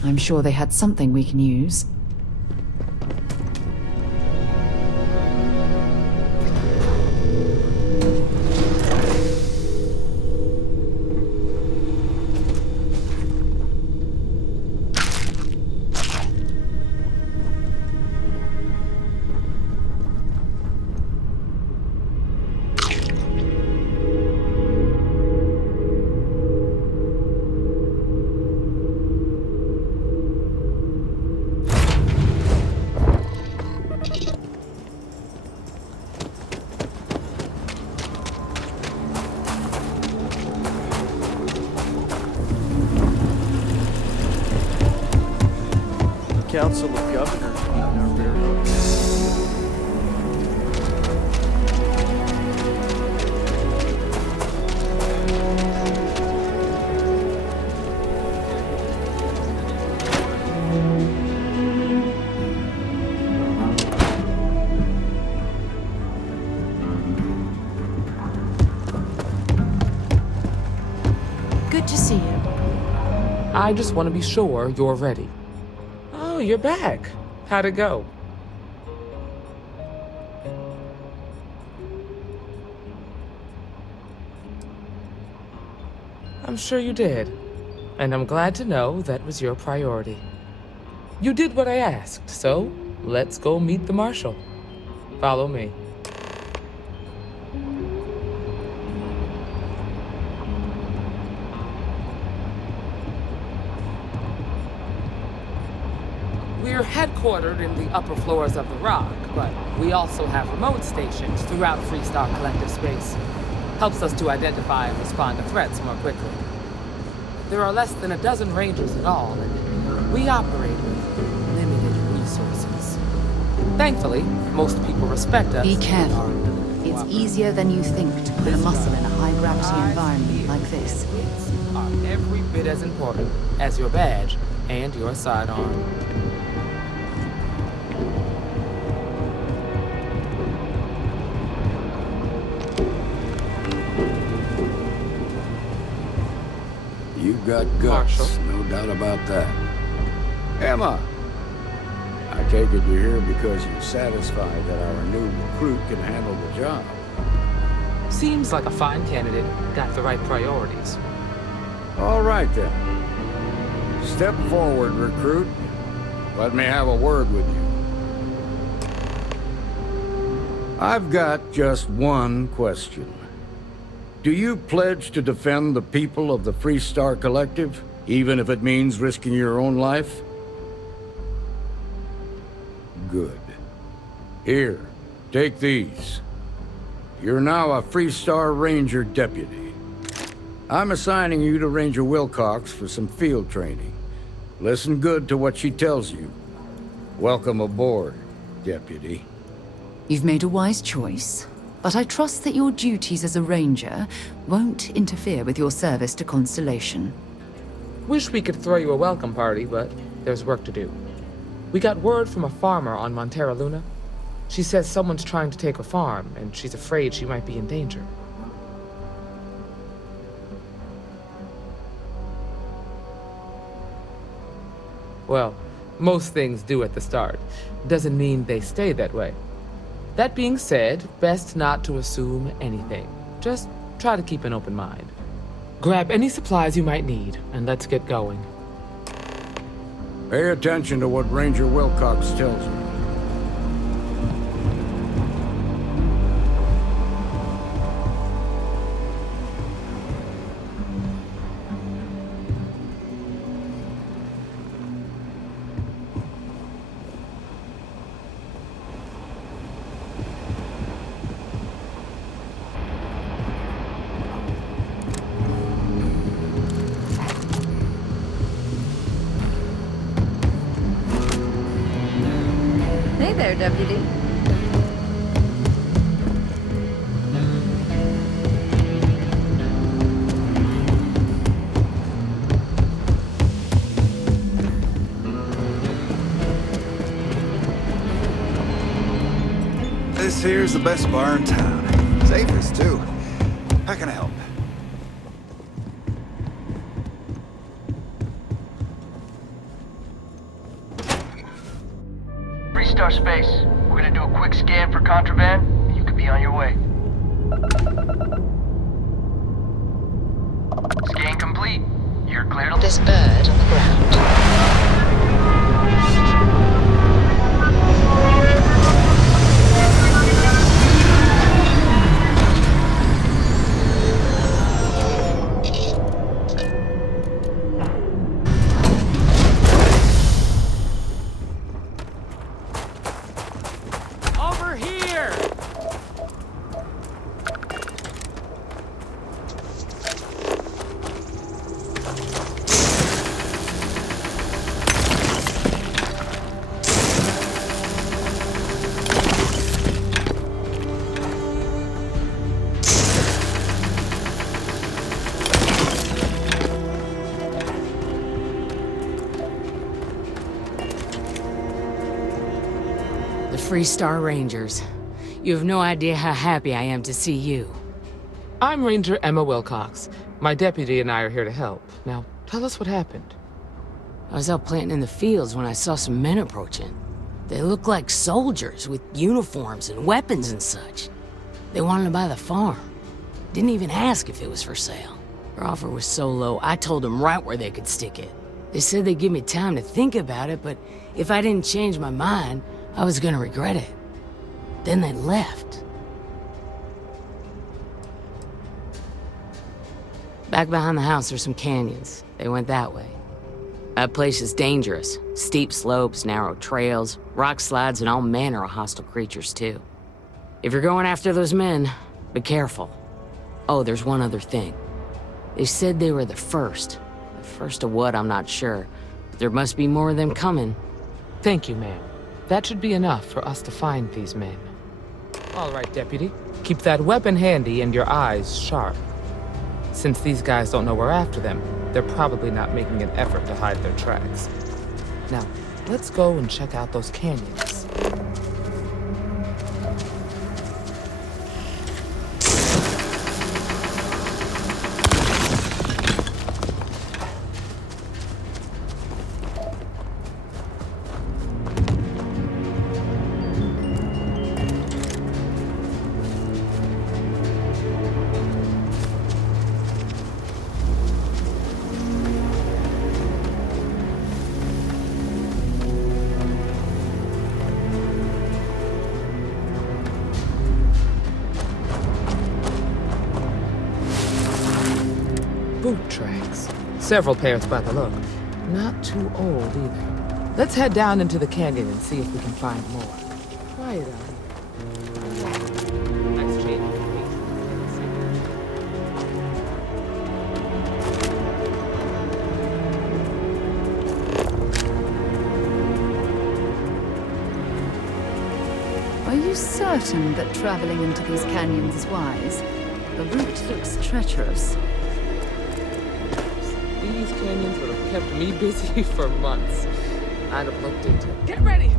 I'm sure they had something we can use. Council of Governors meeting our very own. Good to see you. I just want to be sure you're ready. Oh, you're back. How'd it go? I'm sure you did. And I'm glad to know that was your priority. You did what I asked, so let's go meet the Marshal. Follow me. We're headquartered in the upper floors of the Rock, but we also have remote stations throughout Freestar Collective space. Helps us to identify and respond to threats more quickly. There are less than a dozen Rangers in all, and we operate with limited resources. Thankfully, most people respect us. Be careful. It's easier than you think to put a muscle in a high-gravity environment like this. Are every bit as important as your badge and your sidearm. You've got guts, Marshal. no doubt about that. Emma, I take it you're here because you're satisfied that our new recruit can handle the job. Seems like a fine candidate. Got the right priorities. All right then. Step forward, recruit. Let me have a word with you. I've got just one question. Do you pledge to defend the people of the Freestar Collective, even if it means risking your own life? Good. Here, take these. You're now a Freestar Ranger deputy. I'm assigning you to Ranger Wilcox for some field training. Listen good to what she tells you. Welcome aboard, deputy. You've made a wise choice, but I trust that your duties as a ranger won't interfere with your service to Constellation. Wish we could throw you a welcome party, but there's work to do. We got word from a farmer on Montera Luna. She says someone's trying to take her farm, and she's afraid she might be in danger. Well, most things do at the start. Doesn't mean they stay that way. That being said, best not to assume anything. Just try to keep an open mind. Grab any supplies you might need, and let's get going. Pay attention to what Ranger Wilcox tells you. Hey there, Deputy. This here's the best bar in town. Safest, too. How can I help? Restart space. We're gonna do a quick scan for contraband, and you could be on your way. Scan complete. You're clear to... This bird on the ground. Over here! The Freestar Rangers. You have no idea how happy I am to see you. I'm Ranger Emma Wilcox. My deputy and I are here to help. Now, tell us what happened. I was out planting in the fields when I saw some men approaching. They looked like soldiers with uniforms and weapons and such. They wanted to buy the farm. Didn't even ask if it was for sale. Their offer was so low, I told them right where they could stick it. They said they'd give me time to think about it, but if I didn't change my mind, I was gonna regret it. Then they left. Back behind the house there's some canyons. They went that way. That place is dangerous. Steep slopes, narrow trails, rock slides, and all manner of hostile creatures, too. If you're going after those men, be careful. Oh, there's one other thing. They said they were the first. The first of what, I'm not sure. But there must be more of them coming. Thank you, ma'am. That should be enough for us to find these men. All right, Deputy. Keep that weapon handy and your eyes sharp. Since these guys don't know we're after them, they're probably not making an effort to hide their tracks. Now, let's go and check out those canyons. Boot tracks. Several pairs by the look. Not too old either. Let's head down into the canyon and see if we can find more. Quiet on. Nice change of pace. Are you certain that traveling into these canyons is wise? The route looks treacherous. These canyons would have kept me busy for months. I'd have looked into it. Get ready!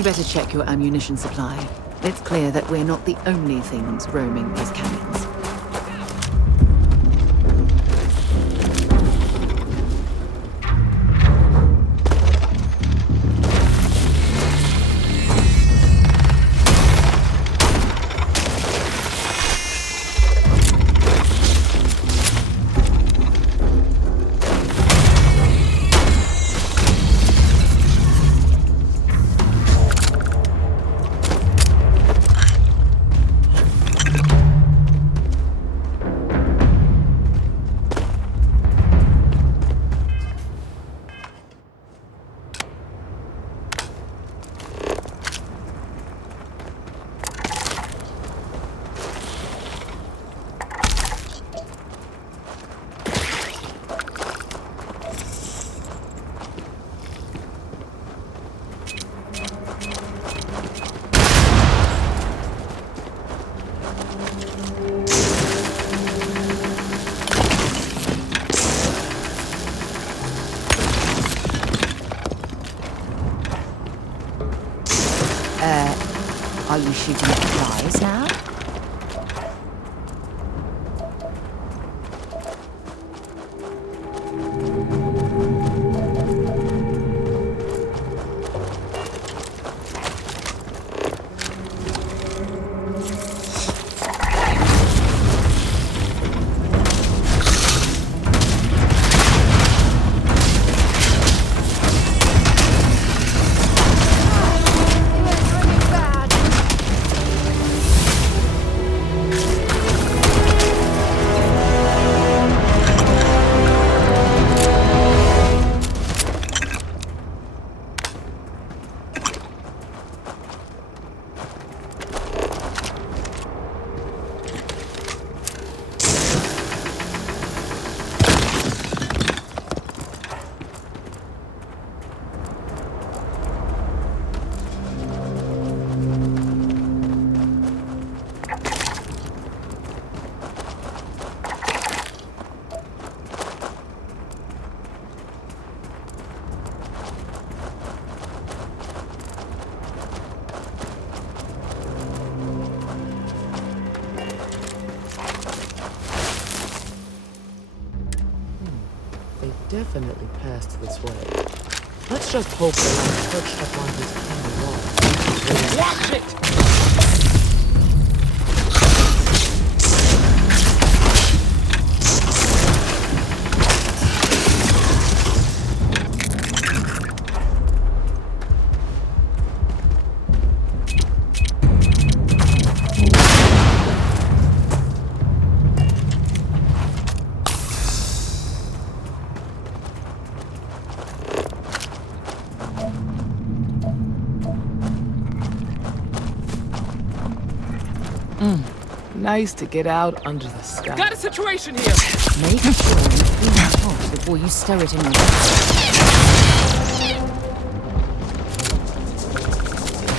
You better check your ammunition supply. It's clear that we're not the only things roaming these canyons. Are you shooting at flies now? Definitely passed this way. Let's just hope they're not perched up on this canyon wall. Watch it! Nice to get out under the sky. Got a situation here! Make sure you clean the pot before you stir it in your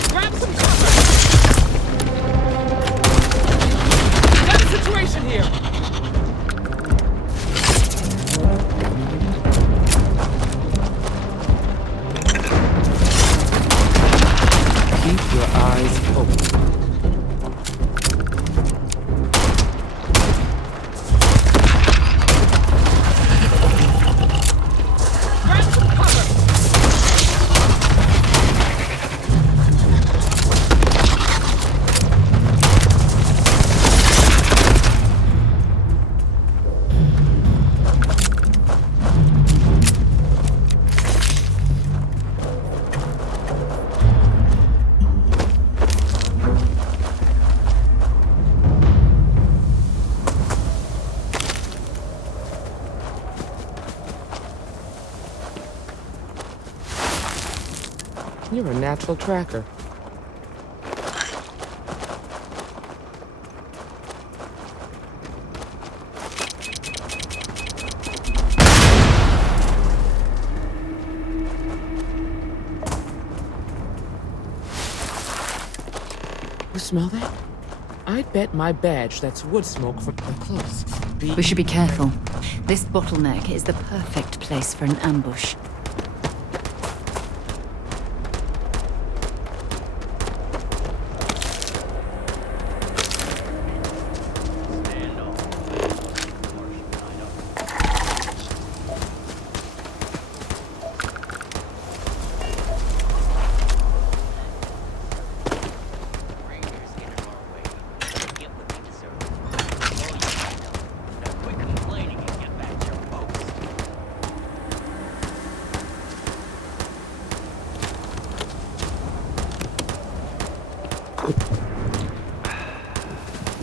Grab some cover! Got a situation here! Keep your eyes open. You're a natural tracker. You smell that? I'd bet my badge that's wood smoke from the close. We should be careful. This bottleneck is the perfect place for an ambush.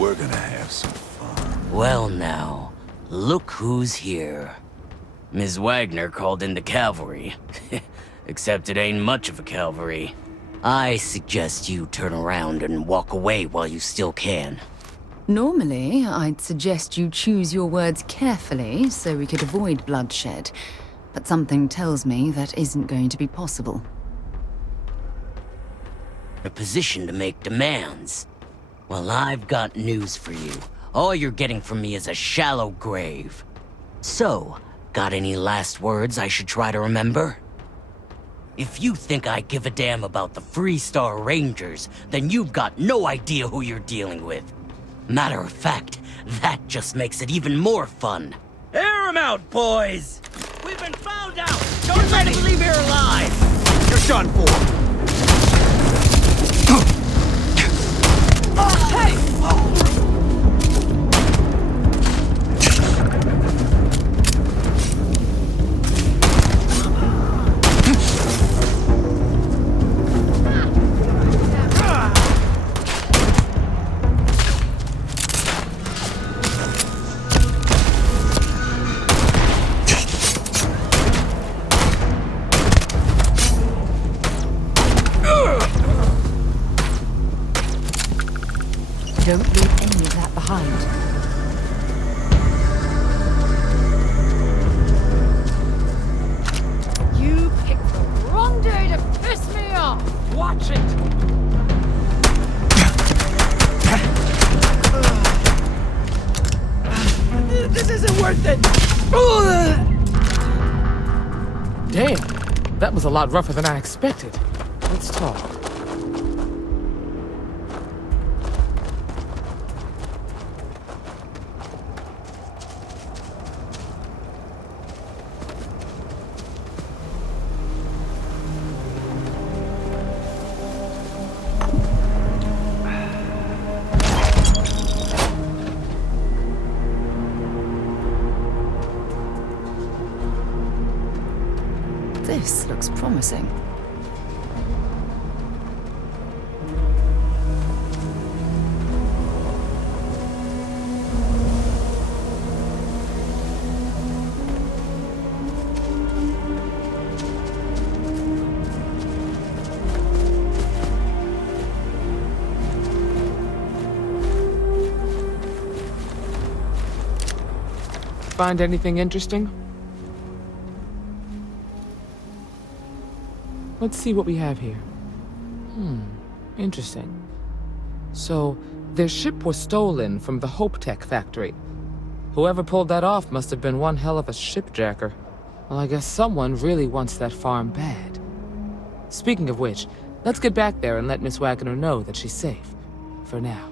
we're gonna have some fun. Well now, look who's here. Ms. Wagner called in the cavalry. Except it ain't much of a cavalry. I suggest you turn around and walk away while you still can. Normally, I'd suggest you choose your words carefully so we could avoid bloodshed. But something tells me that isn't going to be possible. A position to make demands. Well, I've got news for you. All you're getting from me is a shallow grave. So, got any last words I should try to remember? If you think I give a damn about the Freestar Rangers, then you've got no idea who you're dealing with. Matter of fact, that just makes it even more fun. Air 'em out, boys! We've been found out! Don't let us leave here alive! You're done for! Hey! Don't leave any of that behind. You picked the wrong day to piss me off! Watch it! This isn't worth it! Damn, that was a lot rougher than I expected. Let's talk. This looks promising. Find anything interesting? Let's see what we have here. Interesting. So, their ship was stolen from the Hope Tech factory. Whoever pulled that off must have been one hell of a shipjacker. Well, I guess someone really wants that farm bad. Speaking of which, let's get back there and let Miss Wagner know that she's safe. For now.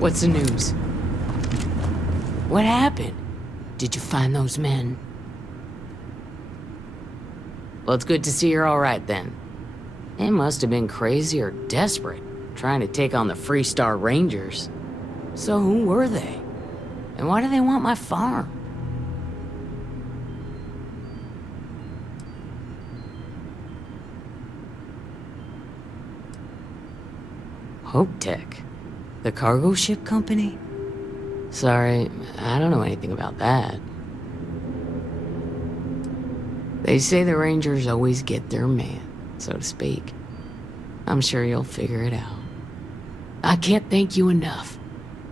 What's the news? What happened? Did you find those men? Well, it's good to see you're all right then. They must have been crazy or desperate, trying to take on the Freestar Rangers. So who were they? And why do they want my farm? Hope Tech? The cargo ship company? Sorry, I don't know anything about that. They say the Rangers always get their man, so to speak. I'm sure you'll figure it out. I can't thank you enough.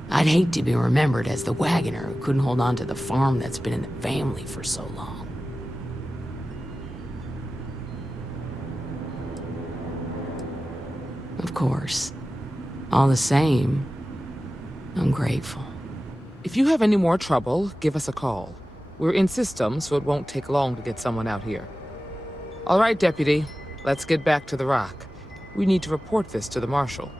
I'd hate to be remembered as the wagoner who couldn't hold on to the farm that's been in the family for so long. Of course. All the same, I'm grateful. If you have any more trouble, give us a call. We're in system, so it won't take long to get someone out here. All right, Deputy. Let's get back to the rock. We need to report this to the Marshal.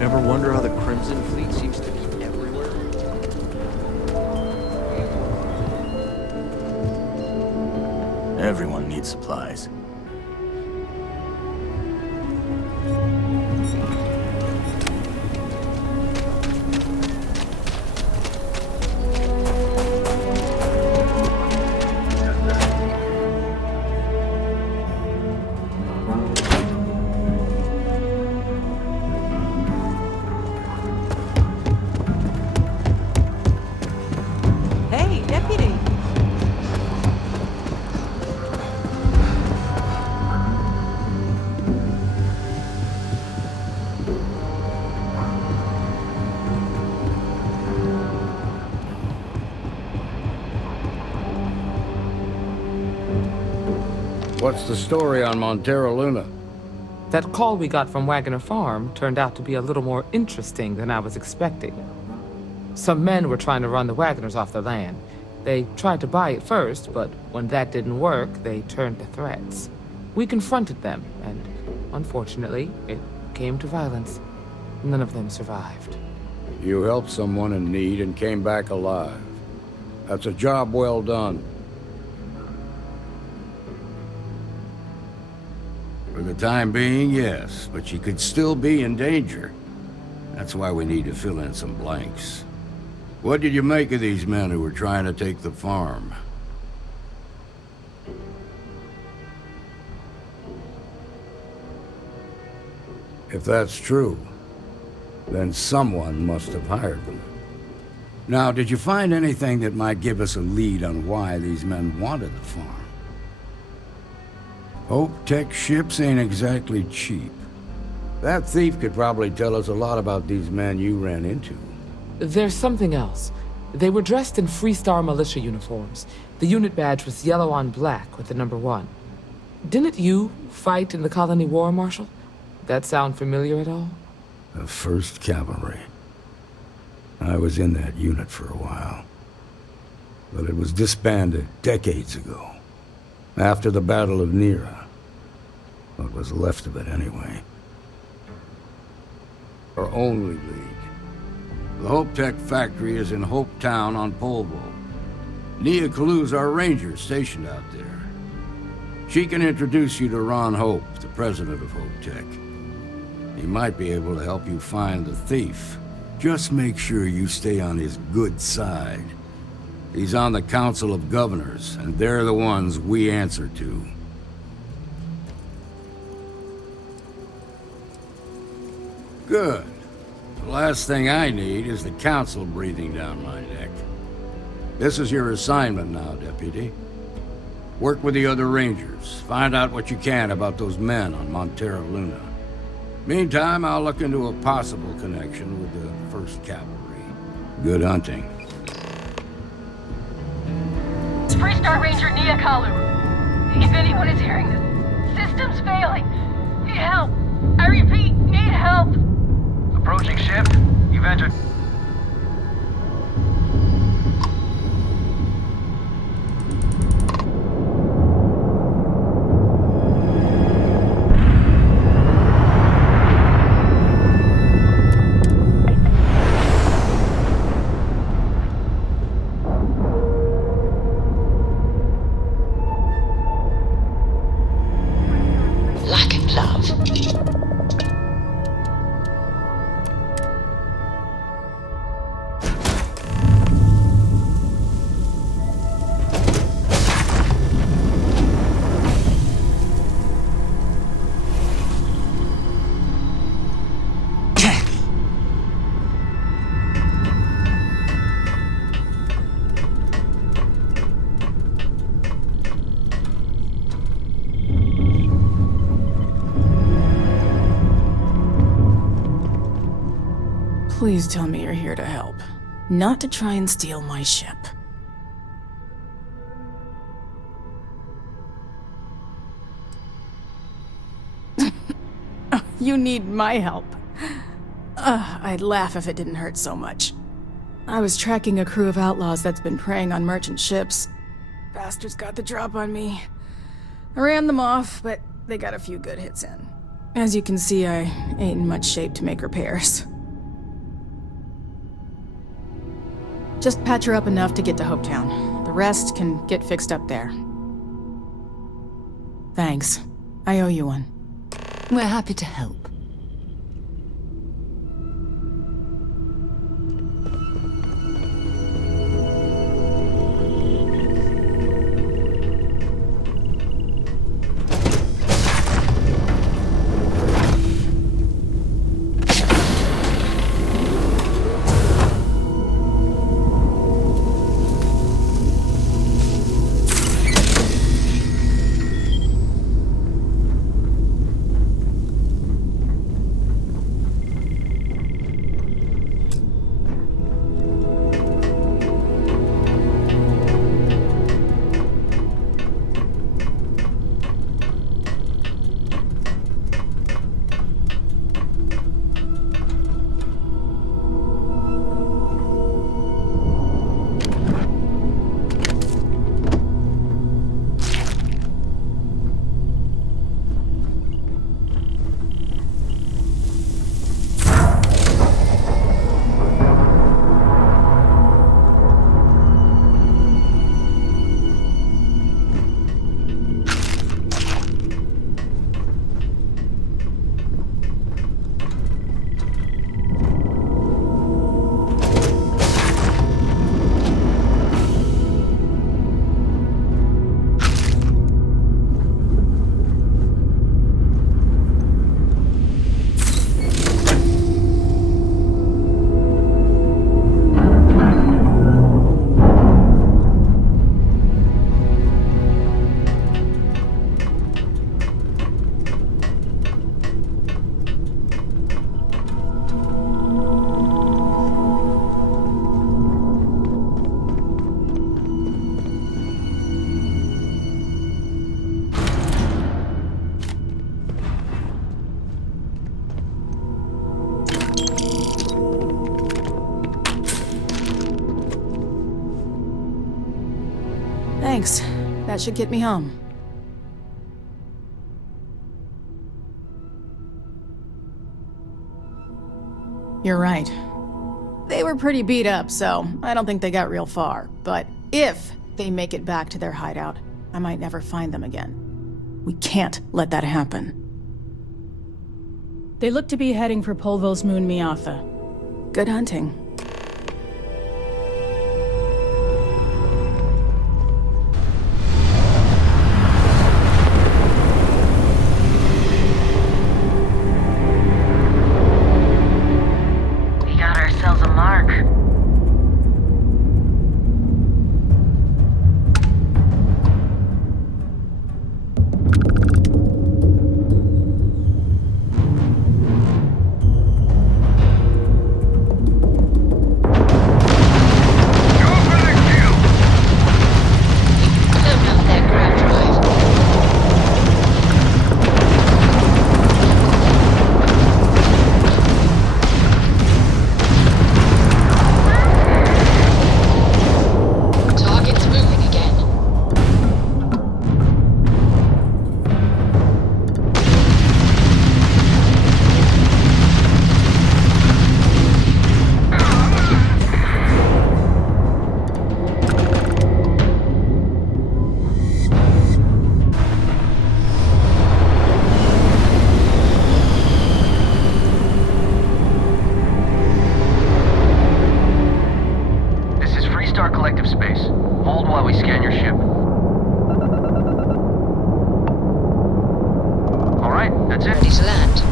Ever wonder how the Crimson Fleet seems to be everywhere? Everyone needs supplies. Hey, Deputy! What's the story on Montero Luna? That call we got from Wagoner Farm turned out to be a little more interesting than I was expecting. Some men were trying to run the Wagoners off the land. They tried to buy it first, but when that didn't work, they turned to threats. We confronted them, and unfortunately, it came to violence. None of them survived. You helped someone in need and came back alive. That's a job well done. For the time being, yes, but she could still be in danger. That's why we need to fill in some blanks. What did you make of these men who were trying to take the farm? If that's true, then someone must have hired them. Now, did you find anything that might give us a lead on why these men wanted the farm? Hope Tech ships ain't exactly cheap. That thief could probably tell us a lot about these men you ran into. There's something else. They were dressed in Freestar militia uniforms. The unit badge was yellow on black with the number 1. Didn't you fight in the Colony War, Marshal? That sound familiar at all? The 1st Cavalry. I was in that unit for a while. But it was disbanded decades ago. After the Battle of Nera. What was left of it, anyway. Our only lead. The Hope Tech factory is in Hope Town on Polvo. Nia Kalu's our ranger stationed out there. She can introduce you to Ron Hope, the president of Hope Tech. He might be able to help you find the thief. Just make sure you stay on his good side. He's on the Council of Governors, and they're the ones we answer to. Good. The last thing I need is the Council breathing down my neck. This is your assignment now, Deputy. Work with the other Rangers. Find out what you can about those men on Montero Luna. Meantime, I'll look into a possible connection with the 1st Cavalry. Good hunting. It's Freestar Ranger Nia Kalu. If anyone is hearing this, system's failing. Need help. I repeat, need help. Approaching ship. You've entered. Lack of love. Please tell me you're here to help, not to try and steal my ship. You need my help. I'd laugh if it didn't hurt so much. I was tracking a crew of outlaws that's been preying on merchant ships. Bastards got the drop on me. I ran them off, but they got a few good hits in. As you can see, I ain't in much shape to make repairs. Just patch her up enough to get to Hopetown. The rest can get fixed up there. Thanks. I owe you one. We're happy to help. Thanks. That should get me home. You're right. They were pretty beat up, so I don't think they got real far. But if they make it back to their hideout, I might never find them again. We can't let that happen. They look to be heading for Polvo's moon Miatha. Good hunting. We got ourselves a mark. That's it. Ready to land.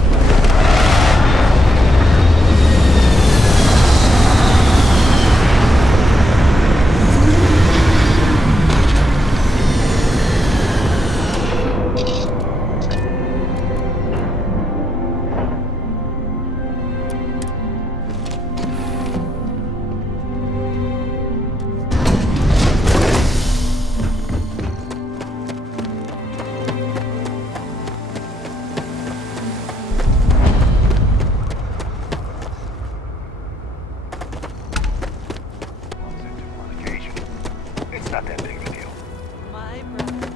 It's not that big of a deal. My brother.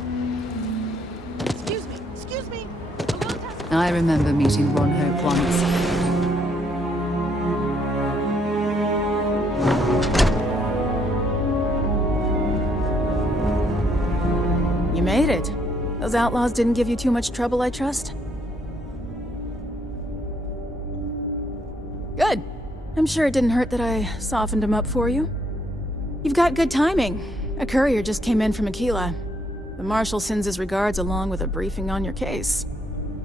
Excuse me. I remember meeting Ron Hope once. You made it. Those outlaws didn't give you too much trouble, I trust? Good. I'm sure it didn't hurt that I softened him up for you. You've got good timing. A courier just came in from Aquila. The Marshal sends his regards along with a briefing on your case.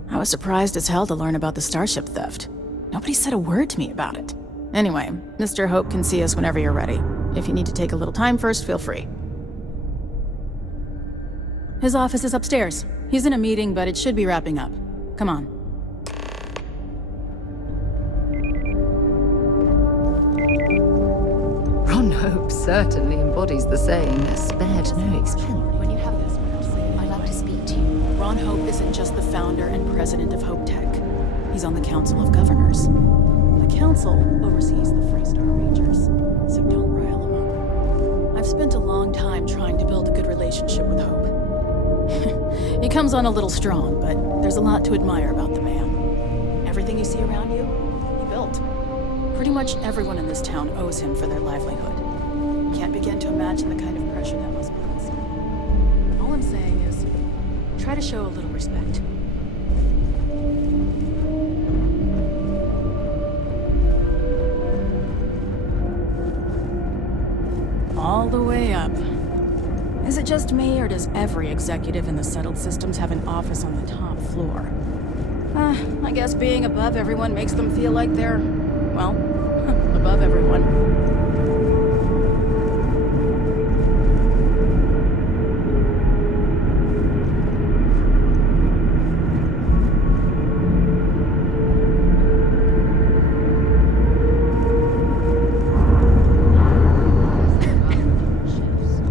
I was surprised as hell to learn about the starship theft. Nobody said a word to me about it. Anyway, Mr. Hope can see us whenever you're ready. If you need to take a little time first, feel free. His office is upstairs. He's in a meeting, but it should be wrapping up. Come on. Ron Hope certainly embodies the saying, spared no expense. When you have this, I'd like to speak to you. Ron Hope isn't just the founder and president of Hope Tech. He's on the Council of Governors. The Council oversees the Freestar Rangers, so don't rile him up. I've spent a long time trying to build a good relationship with Hope. He comes on a little strong, but there's a lot to admire about the man. Everything you see around you, he built. Pretty much everyone in this town owes him for their livelihood. Can't begin to imagine the kind of pressure that must put on someone. All I'm saying is, try to show a little respect. All the way up. Is it just me, or does every executive in the settled systems have an office on the top floor? I guess being above everyone makes them feel like they're, well, above everyone.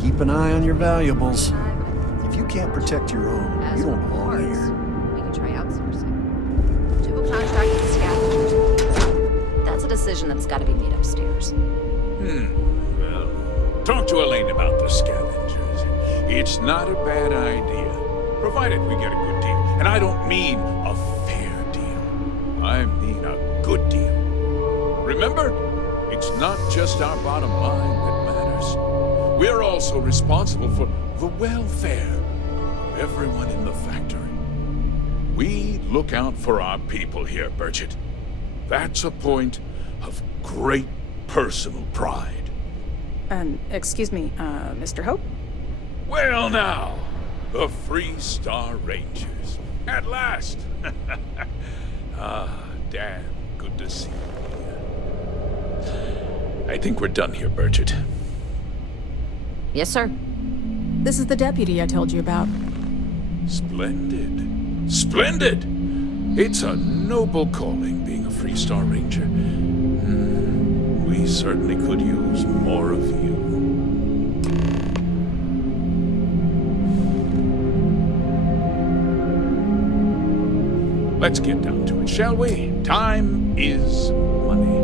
Keep an eye on your valuables. If you can't protect your own, you don't belong here. We can try outsourcing. Do a contract with scavengers. That's a decision that's got to be made upstairs. Well, talk to Elaine about the scavengers. It's not a bad idea, provided we get a good deal. And I don't mean a fair deal. I mean a good deal. Remember, it's not just our bottom line that matters. We're also responsible for the welfare of everyone in the factory. We look out for our people here, Burchett. That's a point of great personal pride. Excuse me, Mr. Hope? Well now, the Freestar Rangers. At last! Damn, good to see you again. I think we're done here, Burchett. Yes, sir. This is the deputy I told you about. Splendid. Splendid! It's a noble calling, being a Freestar Ranger. We certainly could use more of you. Let's get down to it, shall we? Time is money.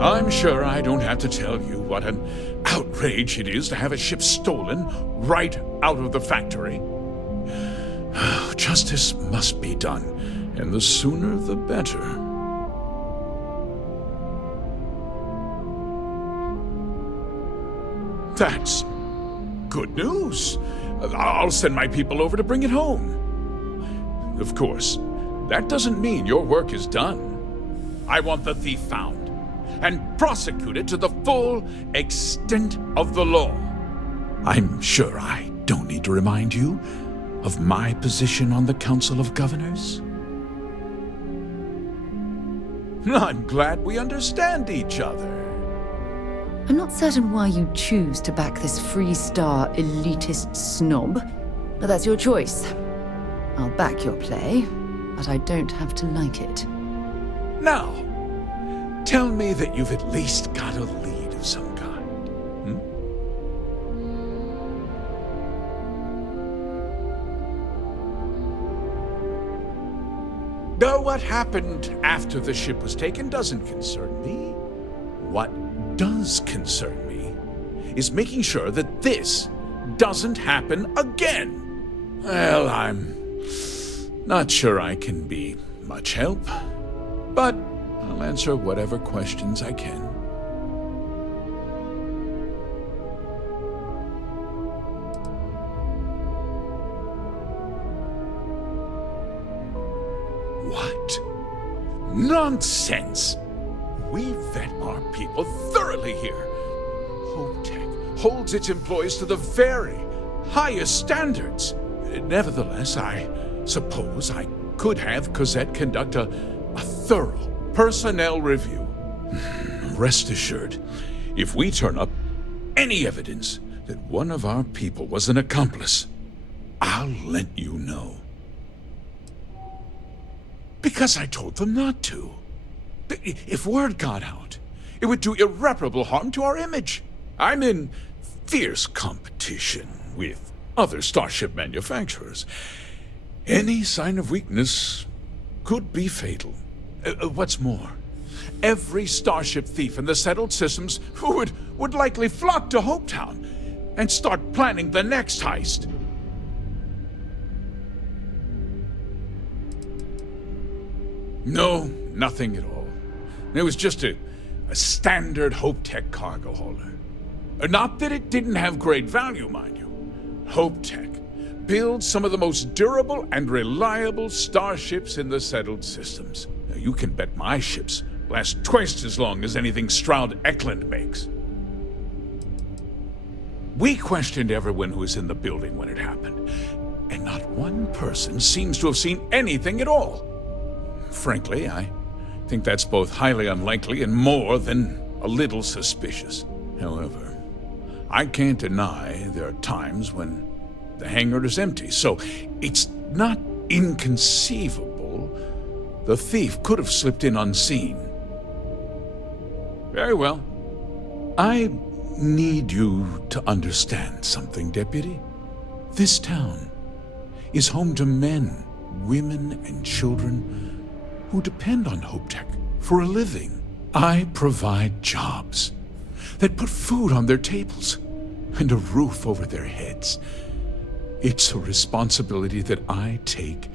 I'm sure I don't have to tell you what an outrage it is to have a ship stolen right out of the factory. Justice must be done, and the sooner the better. That's good news. I'll send my people over to bring it home. Of course, that doesn't mean your work is done. I want the thief found and prosecuted to the full extent of the law. I'm sure I don't need to remind you of my position on the Council of Governors. I'm glad we understand each other. I'm not certain why you choose to back this Freestar elitist snob, but that's your choice. I'll back your play, but I don't have to like it. Now, tell me that you've at least got a lead of some kind. Hmm? Though what happened after the ship was taken doesn't concern me. What does concern me is making sure that this doesn't happen again. Well, I'm not sure I can be much help, but I'll answer whatever questions I can. What? Nonsense! We vet our people thoroughly here. HopeTech holds its employees to the very highest standards. Nevertheless, I suppose I could have Cosette conduct a thorough personnel review. Rest assured, if we turn up any evidence that one of our people was an accomplice, I'll let you know. Because I told them not to. If word got out, it would do irreparable harm to our image. I'm in fierce competition with other starship manufacturers. Any sign of weakness could be fatal. What's more, every starship thief in the settled systems would likely flock to Hopetown and start planning the next heist. No, nothing at all. It was just a standard HopeTech cargo hauler. Not that it didn't have great value, mind you. HopeTech builds some of the most durable and reliable starships in the settled systems. Now, you can bet my ships last twice as long as anything Stroud Eklund makes. We questioned everyone who was in the building when it happened, and not one person seems to have seen anything at all. Frankly, I think that's both highly unlikely and more than a little suspicious. However, I can't deny there are times when the hangar is empty, so it's not inconceivable the thief could have slipped in unseen. Very well. I need you to understand something, Deputy. This town is home to men, women, and children who depend on HopeTech for a living. I provide jobs that put food on their tables and a roof over their heads. It's a responsibility that I take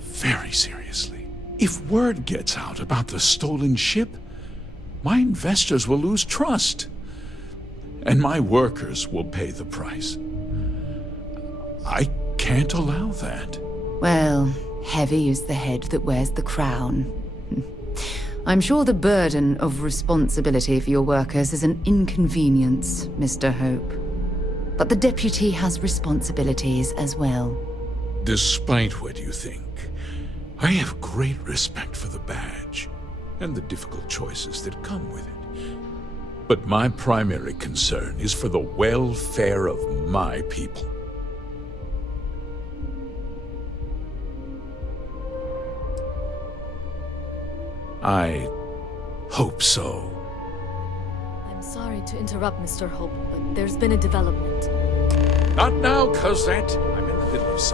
very seriously. If word gets out about the stolen ship, my investors will lose trust, and my workers will pay the price. I can't allow that. Well, heavy is the head that wears the crown. I'm sure the burden of responsibility for your workers is an inconvenience, Mr. Hope. But the deputy has responsibilities as well. Despite what you think, I have great respect for the badge and the difficult choices that come with it. But my primary concern is for the welfare of my people. I hope so. I'm sorry to interrupt, Mr. Hope, but there's been a development. Not now, Cosette. I'm in the middle of something.